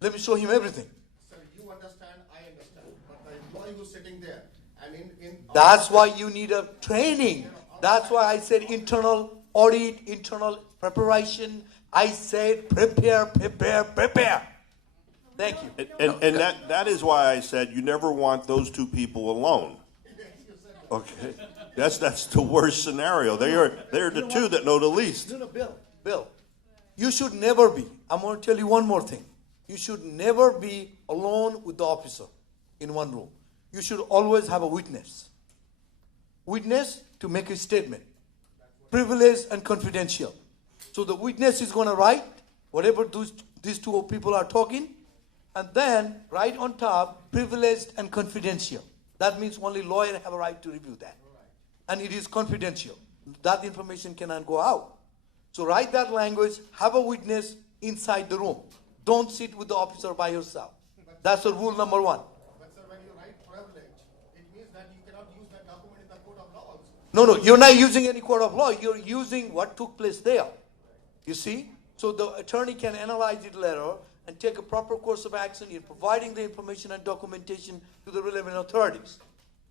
Let me show him everything. Sir, you understand, I understand. But the employee who's sitting there, and in that's why you need a training. That's why I said internal audit, internal preparation. I said prepare. Thank you. And that is why I said you never want those two people alone. Okay, that's the worst scenario. They're the two that know the least. No, Bill, you should never be. I'm going to tell you one more thing. You should never be alone with the officer in one room. You should always have a witness. Witness to make a statement. Privileged and confidential. So the witness is going to write whatever these two people are talking, and then right on top, privileged and confidential. That means only lawyers have a right to review that. And it is confidential. That information cannot go out. So write that language, have a witness inside the room. Don't sit with the officer by yourself. That's the rule number one. But sir, when you write privilege, it means that you cannot use that document in the court of law also. No, you're not using any court of law. You're using what took place there. You see? So the attorney can analyze it later and take a proper course of action in providing the information and documentation to the relevant authorities.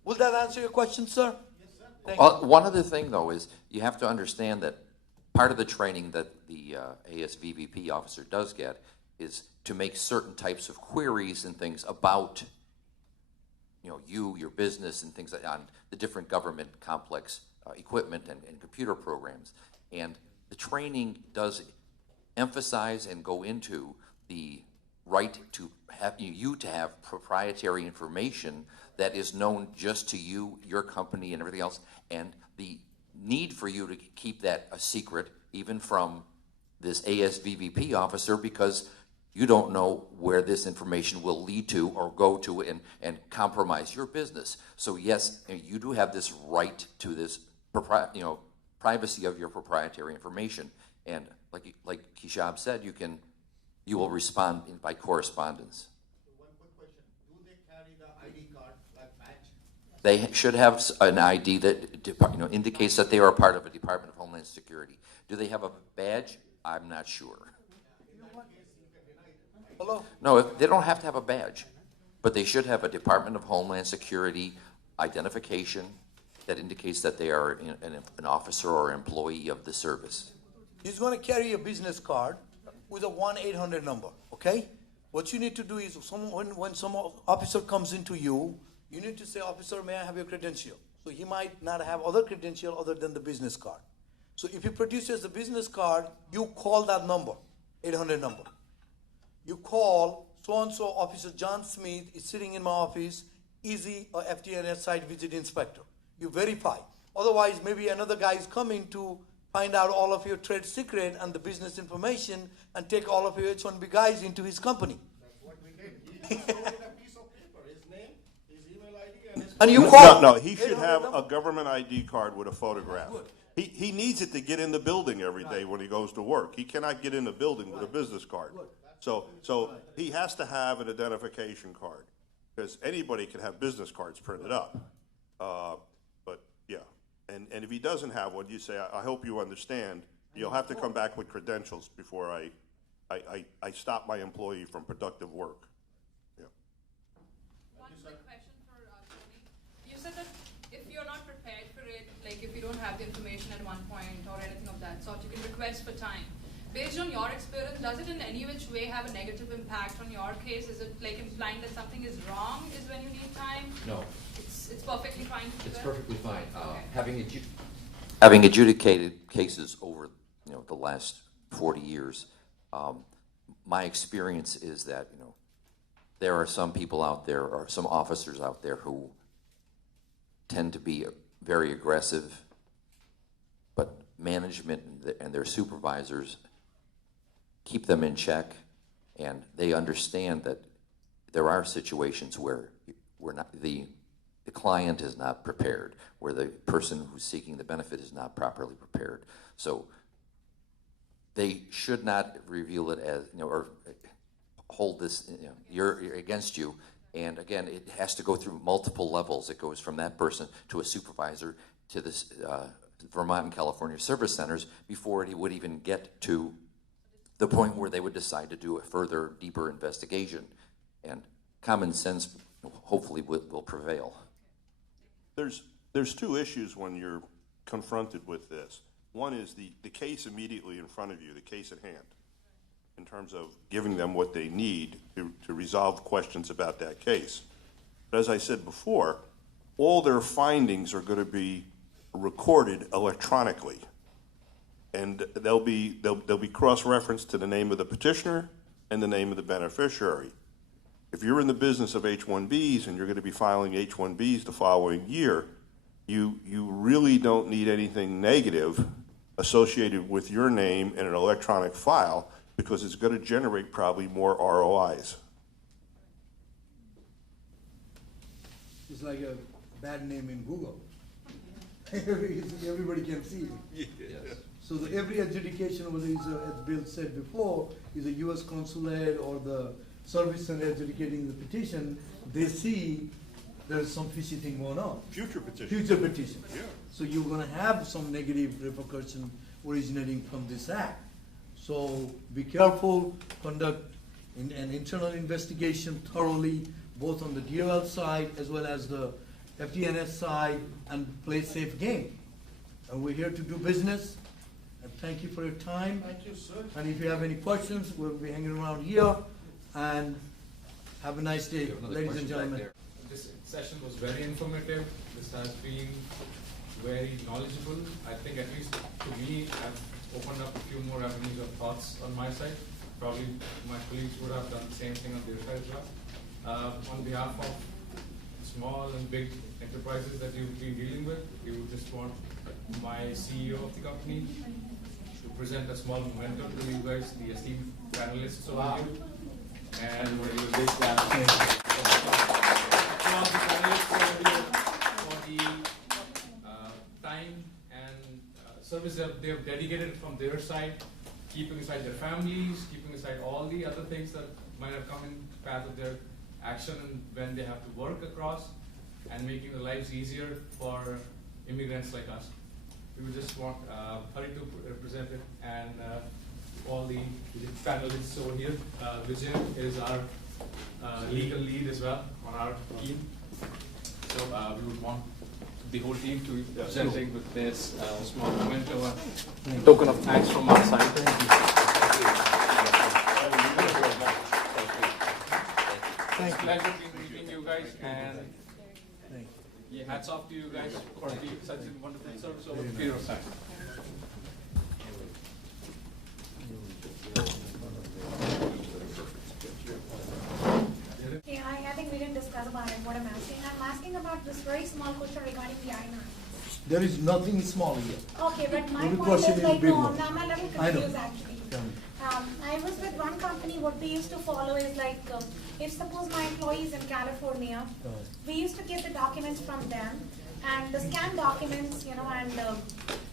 Will that answer your question, sir? Yes, sir. Thank you. One other thing, though, is you have to understand that part of the training that the ASVVP officer does get is to make certain types of queries and things about your business and things like on the different government complex equipment and computer programs. And the training does emphasize and go into the right to have you to have proprietary information that is known just to you, your company, and everything else, and the need for you to keep that a secret, even from this ASVVP officer, because you don't know where this information will lead to or go to and compromise your business. So yes, you do have this right to this privacy of your proprietary information. And like Kishab said, you will respond by correspondence. So one quick question. Do they carry the ID card like badge? They should have an ID that indicates that they are a part of a Department of Homeland Security. Do they have a badge? I'm not sure. Hello? No, they don't have to have a badge, but they should have a Department of Homeland Security identification that indicates that they are an officer or employee of the service. He's going to carry a business card with a 1-800 number, okay? What you need to do is when some officer comes into you, you need to say, officer, may I have your credential? So he might not have other credential other than the business card. So if he produces the business card, you call that number. 800 number. You call so-and-so Officer John Smith is sitting in my office, is he a FDNS site visit inspector? You verify. Otherwise, maybe another guy is coming to find out all of your trade secret and the business information and take all of your H-1B guys into his company. That's what we did. He just wrote in a piece of paper, his name, his email ID, and his. And you call. No, he should 800 have number. a government ID card with a photograph. Good. He needs it to get in the building every day when he goes to work. He cannot get in the building with a business card. Good. So he has to have an identification card, because anybody can have business cards printed up. But yeah, and if he doesn't have one, you say, I hope you understand, you'll have to come back with credentials before I stop my employee from productive work. Yeah. One quick question for Tony. You said that if you're not prepared for it, like if you don't have the information at one point or anything of that sort, you can request for time. Based on your experience, does it in any which way have a negative impact on your case? Is it like implying that something is wrong is when you need time? No. It's perfectly fine to do It's that? perfectly fine. Okay. Having adjudicated cases over the last 40 years, my experience is that there are some people out there, or some officers out there, who tend to be very aggressive, but management and their supervisors keep them in check, and they understand that there are situations where the client is not prepared, where the person who's seeking the benefit is not properly prepared. So they should not reveal it as, or hold this you're against you. And again, it has to go through multiple levels. It goes from that person to a supervisor to this Vermont and California service centers before it would even get to the point where they would decide to do a further, deeper investigation. And common sense hopefully will prevail. There's two issues when you're confronted with this. One is the case immediately in front of you, the case at hand, in terms of giving them what they need to resolve questions about that case. But as I said before, all their findings are going to be recorded electronically, and they'll be cross-referenced to the name of the petitioner and the name of the beneficiary. If you're in the business of H-1Bs and you're going to be filing H-1Bs the following year, you really don't need anything negative associated with your name in an electronic file, because it's going to generate probably more ROIs. It's like a bad name in Google. Everybody can see it. Yes. So every adjudication, whether it's, as Bill said before, is a U.S. consulate or the service center adjudicating the petition, they see there's some fishy thing going on. Future petition. Future petition. Yeah. So you're going to have some negative repercussion originating from this act. So be careful, conduct an internal investigation thoroughly, both on the DOL side as well as the FDNS side, and play safe game. And we're here to do business, and thank you for your time. Thank you, sir. And if you have any questions, we'll be hanging around here, and have a nice day, We have another ladies and question back gentlemen. there. This session was very informative. This has been very knowledgeable. I think at least to me, I've opened up a few more avenues of thoughts on my side. Probably my colleagues would have done the same thing on their side as well. On behalf of small and big enterprises that you've been dealing with, we would just want my CEO of the company to present a small memento to you guys, the esteemed panelists over here. And we're going to wish that for the time and service that they've dedicated from their side, keeping aside their families, keeping aside all the other things that might have come in the path of their action when they have to work across, and making the lives easier for immigrants like us. We would just want Hari to represent it, and all the panelists over here. Vijay is our legal lead as well on our team. So we would want the whole team to be presenting with this small memento, token of thanks from our side. Thank you. Pleasure meeting you guys, and hats off to you guys for such a wonderful service over the period of time. what I'm asking. I'm asking about this very small question regarding the I-9. There is nothing small here. Okay, but my Every point question is is like, big no, one. I'm a little I know. confused actually. I was with one company, what we used to follow is like, if suppose my employee is in California, we used to get the documents from them and the scanned documents, you know, and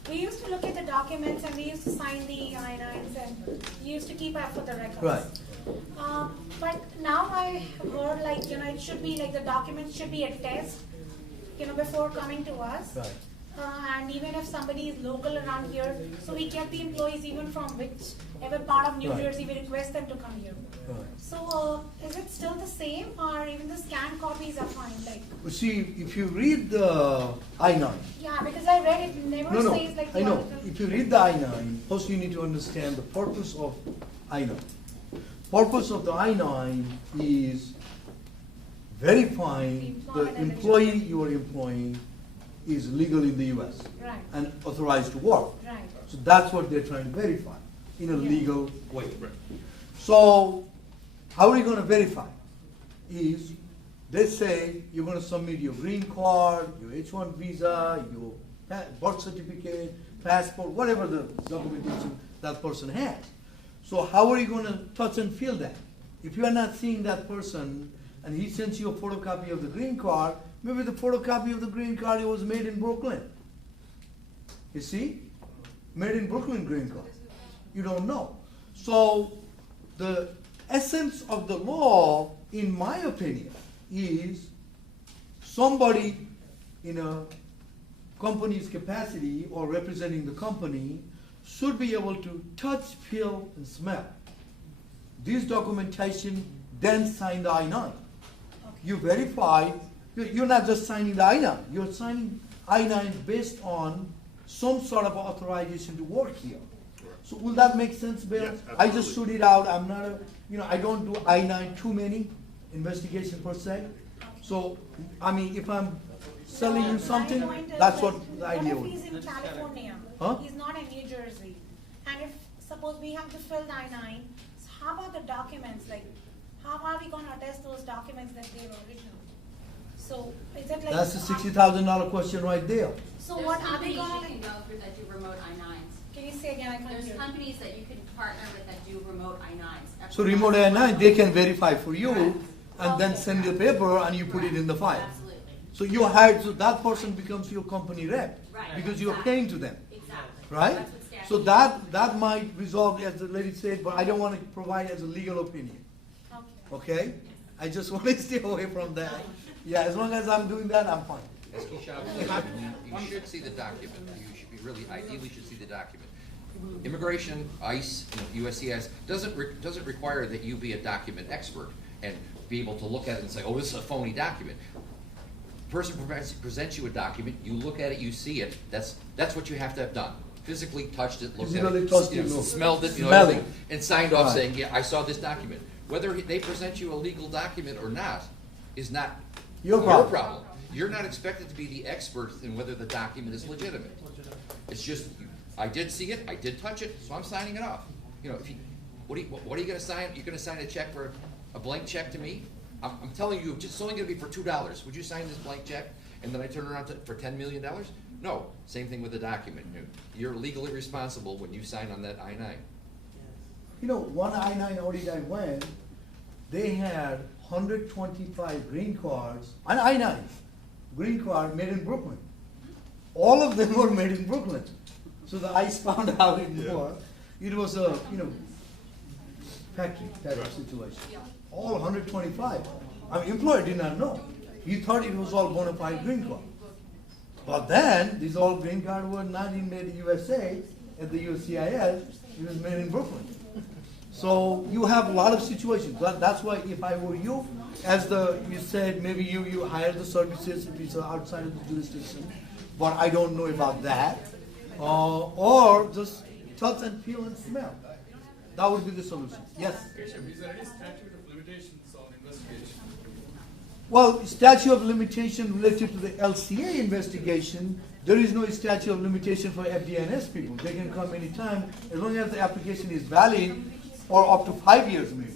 we used to look at the documents and we used to sign the I-9s and we used to keep up for the records. Right. But now I heard like, you know, it should be like the documents should be a test, you know, before coming to us. Right. And even if somebody is local around here, so we get the employees even from whichever part of New Right. Jersey, we request them to come here. Right. So is it still the same or even the scanned copies are fine? Like, You see, if you read the I-9, yeah, because I read it never no, says like I the know. article. If you read the I-9, first you need to understand the purpose of I-9. Purpose of the I-9 is verifying the employee you are employing is legal in the U.S. Right. and authorized to work. Right. So that's what they're trying to verify in a Yeah. legal way. So how are you going to verify? Is they say you're going to submit your green card, your H-1 visa, your birth certificate, passport, whatever the documentation that person has. So how are you going to touch and feel that? If you are not seeing that person and he sends you a photocopy of the green card, maybe the photocopy of the green card was made in Brooklyn. You see? Made in Brooklyn green card. You don't know. So the essence of the law, in my opinion, is somebody in a company's capacity or representing the company should be able to touch, feel, and smell this documentation, then sign the I-9. You verify, you're not just signing the I-9, you're signing I-9 based on some sort of authorization to work here. So will that make sense, Bill? Yes, I just shoot it out, I'm not a, I don't do I-9 too many investigation per se. So, I mean, if I'm selling you something, My point is that's like, what the idea What would if be. he's in California? Huh? He's not in New Jersey. And if, suppose we have to fill the I-9, so how about the documents? Like, how are we going to attest those documents that they were original? So, is it like... That's the $60,000 question right there. So There's what are companies they going you to... can go through that do remote I-9s. Can you say again? I can't There's hear. companies that you can partner with that do remote I-9s. So remote I-9, they can verify for you Correct. and then Okay. send the paper and you put it in the file. Absolutely. So you hired, so that person becomes your company rep. Right. Because you're Exactly. paying to them, Exactly. right? That's what statute So says. that might resolve, as the lady said, but I don't want to provide as a legal opinion, Okay. okay? I just want to stay away from that. Yeah, as long as I'm doing that, I'm fine. Ms. Keshab, you should see the document. You should be really, ideally should see the document. Immigration, ICE, USCIS doesn't require that you be a document expert and be able to look at it and say, oh, this is a phony document. Person presents you a document, you look at it, you see it, that's what you have to have done. Physically touched it, looked at Physically it, touched it, smelled it, Smelled everything, it. and signed off Right. saying, yeah, I saw this document. Whether they present you a legal document or not is not Your problem. You're not expected to be the expert in whether the document is legitimate. It's just, I did see it, I did touch it, so I'm signing it off. If you, what are you gonna sign? You're gonna sign a check for, a blank check to me? I'm telling you, it's only gonna be for $2. Would you sign this blank check? And then I turn around for $10 million? No, same thing with the document. You're legally responsible when you sign on that I-9. One I-9 audit I went, they had 125 green cards, an I-9 green card made in Brooklyn. All of them were made in Brooklyn. So the ICE found out it was a, factory type of situation. All 125. Employer did not know. He thought it was all bona fide green card. But then, these all green cards were not even made in USA at the USCIS, it was made in Brooklyn. So you have a lot of situations. That's why if I were you, you said, maybe you hire the services if it's outside of the jurisdiction, but I don't know about that. Or just touch and feel and smell. That would be the solution. Yes? Is there any statute of limitations on investigation? Well, statute of limitation related to the LCA investigation, there is no statute of limitation for FDNS people. They can come anytime as long as the application is valid or up to 5 years maybe.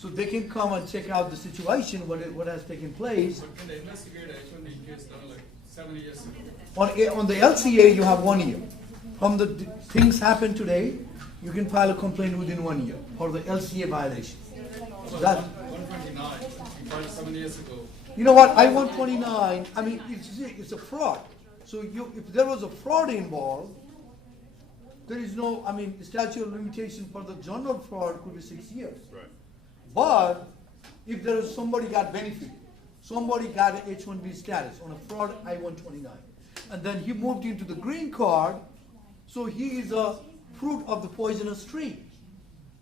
so they can come and check out the situation, what has taken place. But can the investigator H1B case done like 7 years ago? On the LCA, you have 1 year. From the things happen today, you can file a complaint within 1 year for the LCA violation. So That, 129, you filed 7 years ago. you know what, I-129, I mean, it's a fraud. So if there was a fraud involved, there is no, I mean, statute of limitation for the general fraud could be 6 years. Right. But if there is somebody got benefit, somebody got an H-1B status on a fraud I-129, and then he moved into the green card, so he is a fruit of the poisonous tree.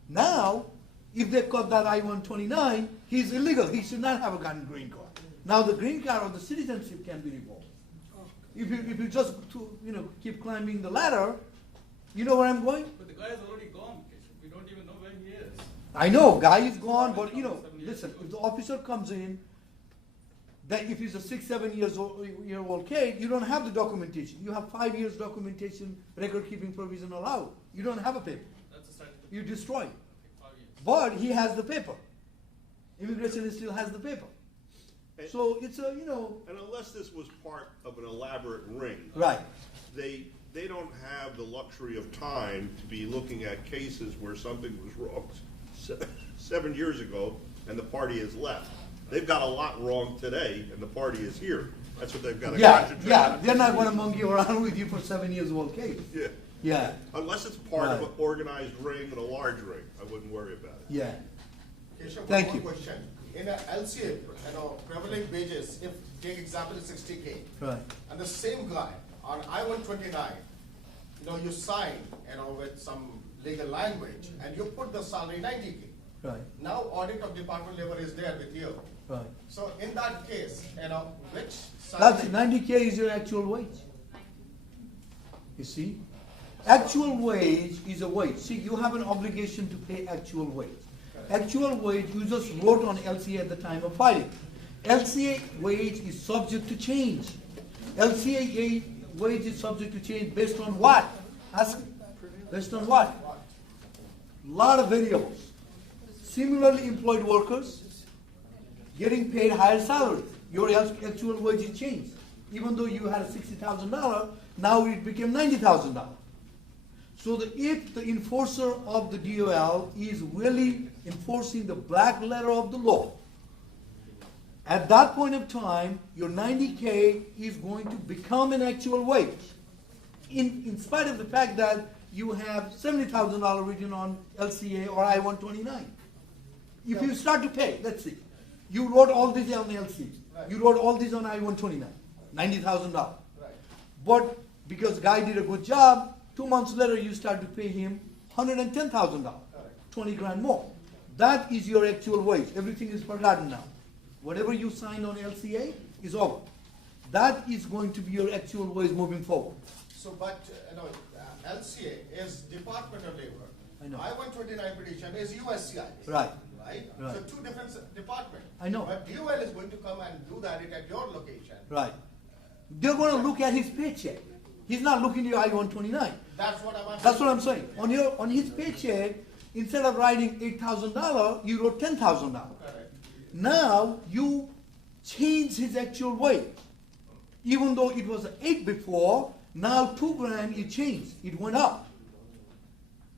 Now, if they cut that I-129, he's illegal. He should not have gotten green card. Now the green card or the citizenship can be revoked. If you just keep climbing the ladder, you know where I'm going? But the guy is already gone. We don't even know where he is. I know, guy is gone, but listen, if the officer comes in, that if he's a 6-7 year old kid, you don't have the documentation. You have 5 years documentation, record keeping provision allowed. You don't have a paper. That's a statute. You destroy it. 5 years. But he has the paper. Immigration still has the paper. So it's a, And unless this was part of an elaborate ring, right. They don't have the luxury of time to be looking at cases where something was wrong 7 years ago and the party has left. They've got a lot wrong today and the party is here. That's what they've got to concentrate on. They're not going to monkey around with you for 7 years old case. Yeah. Yeah. Unless it's part of an organized ring and a large ring, I wouldn't worry about it. Yeah. Keshav, Thank one you. question. In a LCA, prevalent wages, if take example is 60K, Right. and the same guy on I-129, you sign, with some legal language, and you put the salary 90K. Right. Now audit of Department of Labor is there with you. Right. So in that case, which That's salary? 90K is your actual wage. You see? Actual wage is a wage. See, you have an obligation to pay actual wage. Actual wage, you just wrote on LCA at the time of filing. LCA wage is subject to change. LCA wage is subject to change based on what? Ask, based on what? Lot of variables. Similarly employed workers getting paid higher salaries. Your actual wage is changed. Even though you had $60,000, now it became $90,000. So if the enforcer of the DOL is really enforcing the black letter of the law, at that point of time, your 90K is going to become an actual wage. In spite of the fact that you have $70,000 written on LCA or I-129. If you start to pay, let's see, you wrote all this on LCA, you wrote all this on I-129, $90,000. Right. But because guy did a good job, 2 months later you start to pay him $110,000, 20 grand more. That is your actual wage. Everything is forgotten now. Whatever you signed on LCA is over. That is going to be your actual wage moving forward. So, but, LCA is Department of Labor. I know. I-129 petition is USCIS. Right. Right? Right. So two different departments. I know. But DOL is going to come and do that at your location. Right. They're going to look at his paycheck. He's not looking at your I-129. That's what I'm asking. That's what I'm saying. On his paycheck, instead of writing $8,000, you wrote $10,000. Correct. Now you change his actual wage. Even though it was 8 before, now 2 grand it changed. It went up.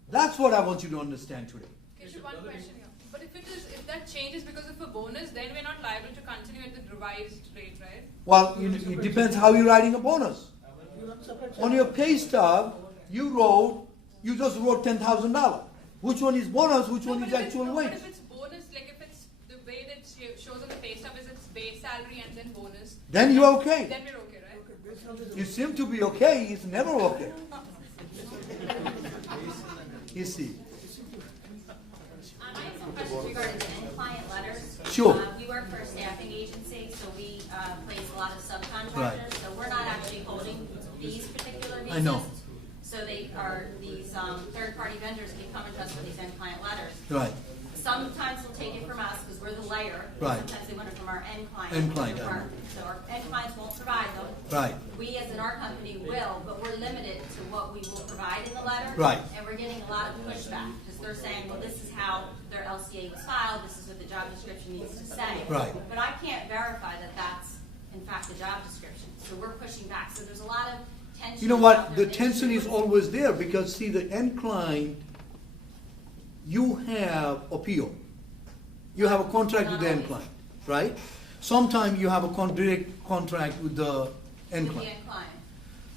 That's what I want you to understand today. Keshav, one question here. But if that changes because of a bonus, then we're not liable to continue at the revised rate, right? Well, it depends how you're writing a bonus. On your pay stub, you just wrote $10,000. Which one is bonus? Which one is actual wage? But if it's bonus, like if it's the way that shows on the pay stub is it's base salary and then bonus. Then you're okay. Then we're okay, right? You seem to be okay. It's never okay. You see. I have some questions regarding the end client letters. Sure. We work for a staffing agency, so we place a lot of subcontractors. Right. So we're not actually holding these particular visas. I know. So these third-party vendors keep coming to us with these end client letters. Right. Sometimes they'll take it from us because we're the layer. Right. Sometimes they want it from our end client. End client, So our end clients won't provide them. Right. We, as in our company, will, but we're limited to what we will provide in the letter. Right. And we're getting a lot of pushback because they're saying, well, this is how their LCA was filed, this is what job description needs to say. Right. But I can't verify that that's in fact the job description. So we're pushing back. So there's a lot of tension. You know what? out The there. tension is always there because, see, the end client, you have a PO. You have a contract with the end client, right? Sometimes you have a direct contract with the end With the client. end client.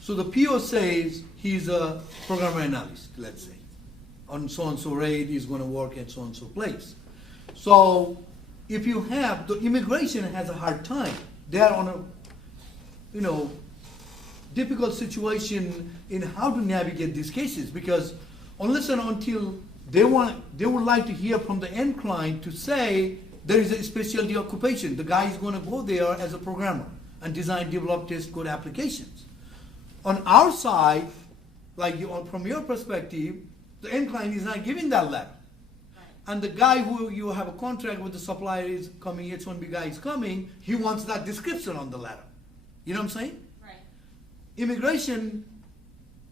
So the PO says he's a programmer analyst, let's say. On so-and-so rate, he's going to work at so-and-so place. So if you have, the immigration has a hard time. They are on a, difficult situation in how to navigate these cases because unless and until they would like to hear from the end client to say there is a specialty occupation. The guy is going to go there as a programmer and design, develop, test code applications. On our side, from your perspective, the end client is not giving that letter. And the guy who you have a contract with, the supplier is coming, H-1B guy is coming, he wants that description on the letter. You know what I'm saying? Right. Immigration,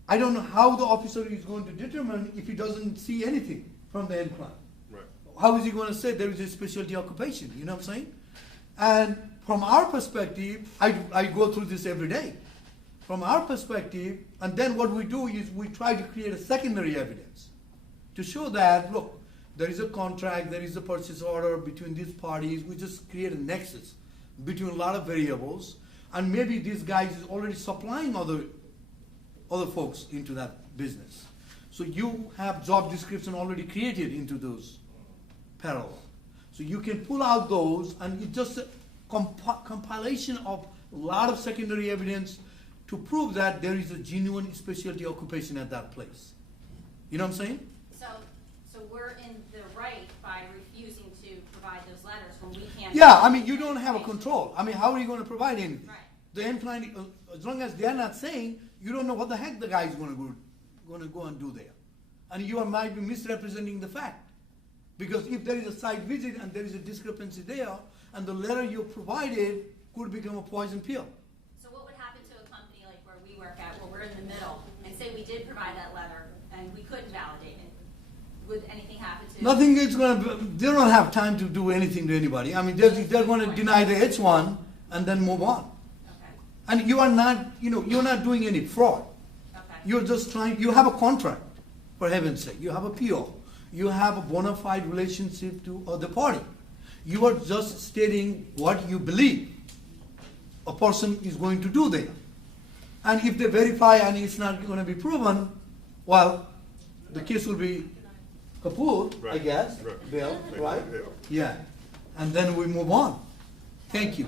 I don't know how the officer is going to determine if he doesn't see anything from the end client. Right. How is he going to say there is a specialty occupation? You know what I'm saying? And from our perspective, I go through this every day. From our perspective, and then what we do is we try to create a secondary evidence to show that, look, there is a contract, there is a purchase order between these parties. We just create a nexus between a lot of variables, and maybe these guys is already supplying other folks into that business. So you have job description already created into those parallel. So you can pull out those, and it's just a compilation of a lot of secondary evidence to prove that there is a genuine specialty occupation at that place. You know what I'm saying? So we're in the right by refusing to provide those letters when we can't. Yeah, I mean, you don't have a control. I mean, how are you going to provide anything? Right. The end client, as long as they're not saying, you don't know what the heck the guy is going to go and do there. And you might be misrepresenting the fact. Because if there is a site visit and there is a discrepancy there, and the letter you provided could become a poison pill. So what would happen to a company like where we work at, where we're in the middle, and say we did provide that letter and we couldn't validate it? Would anything happen to? Nothing is going to, they don't have time to do anything to anybody. I mean, they're going to deny the H1 and then move on. Okay. And you are not, you're not doing any fraud. Okay. You're just you have a contract, for heaven's sake. You have a PO. You have a bona fide relationship to the party. You are just stating what you believe a person is going to do there. And if they verify and it's not going to be proven, well, the case will be kaput, I Right. guess, Right. Bill, Right. right? Yeah. Yeah. And then we move on. Thank you.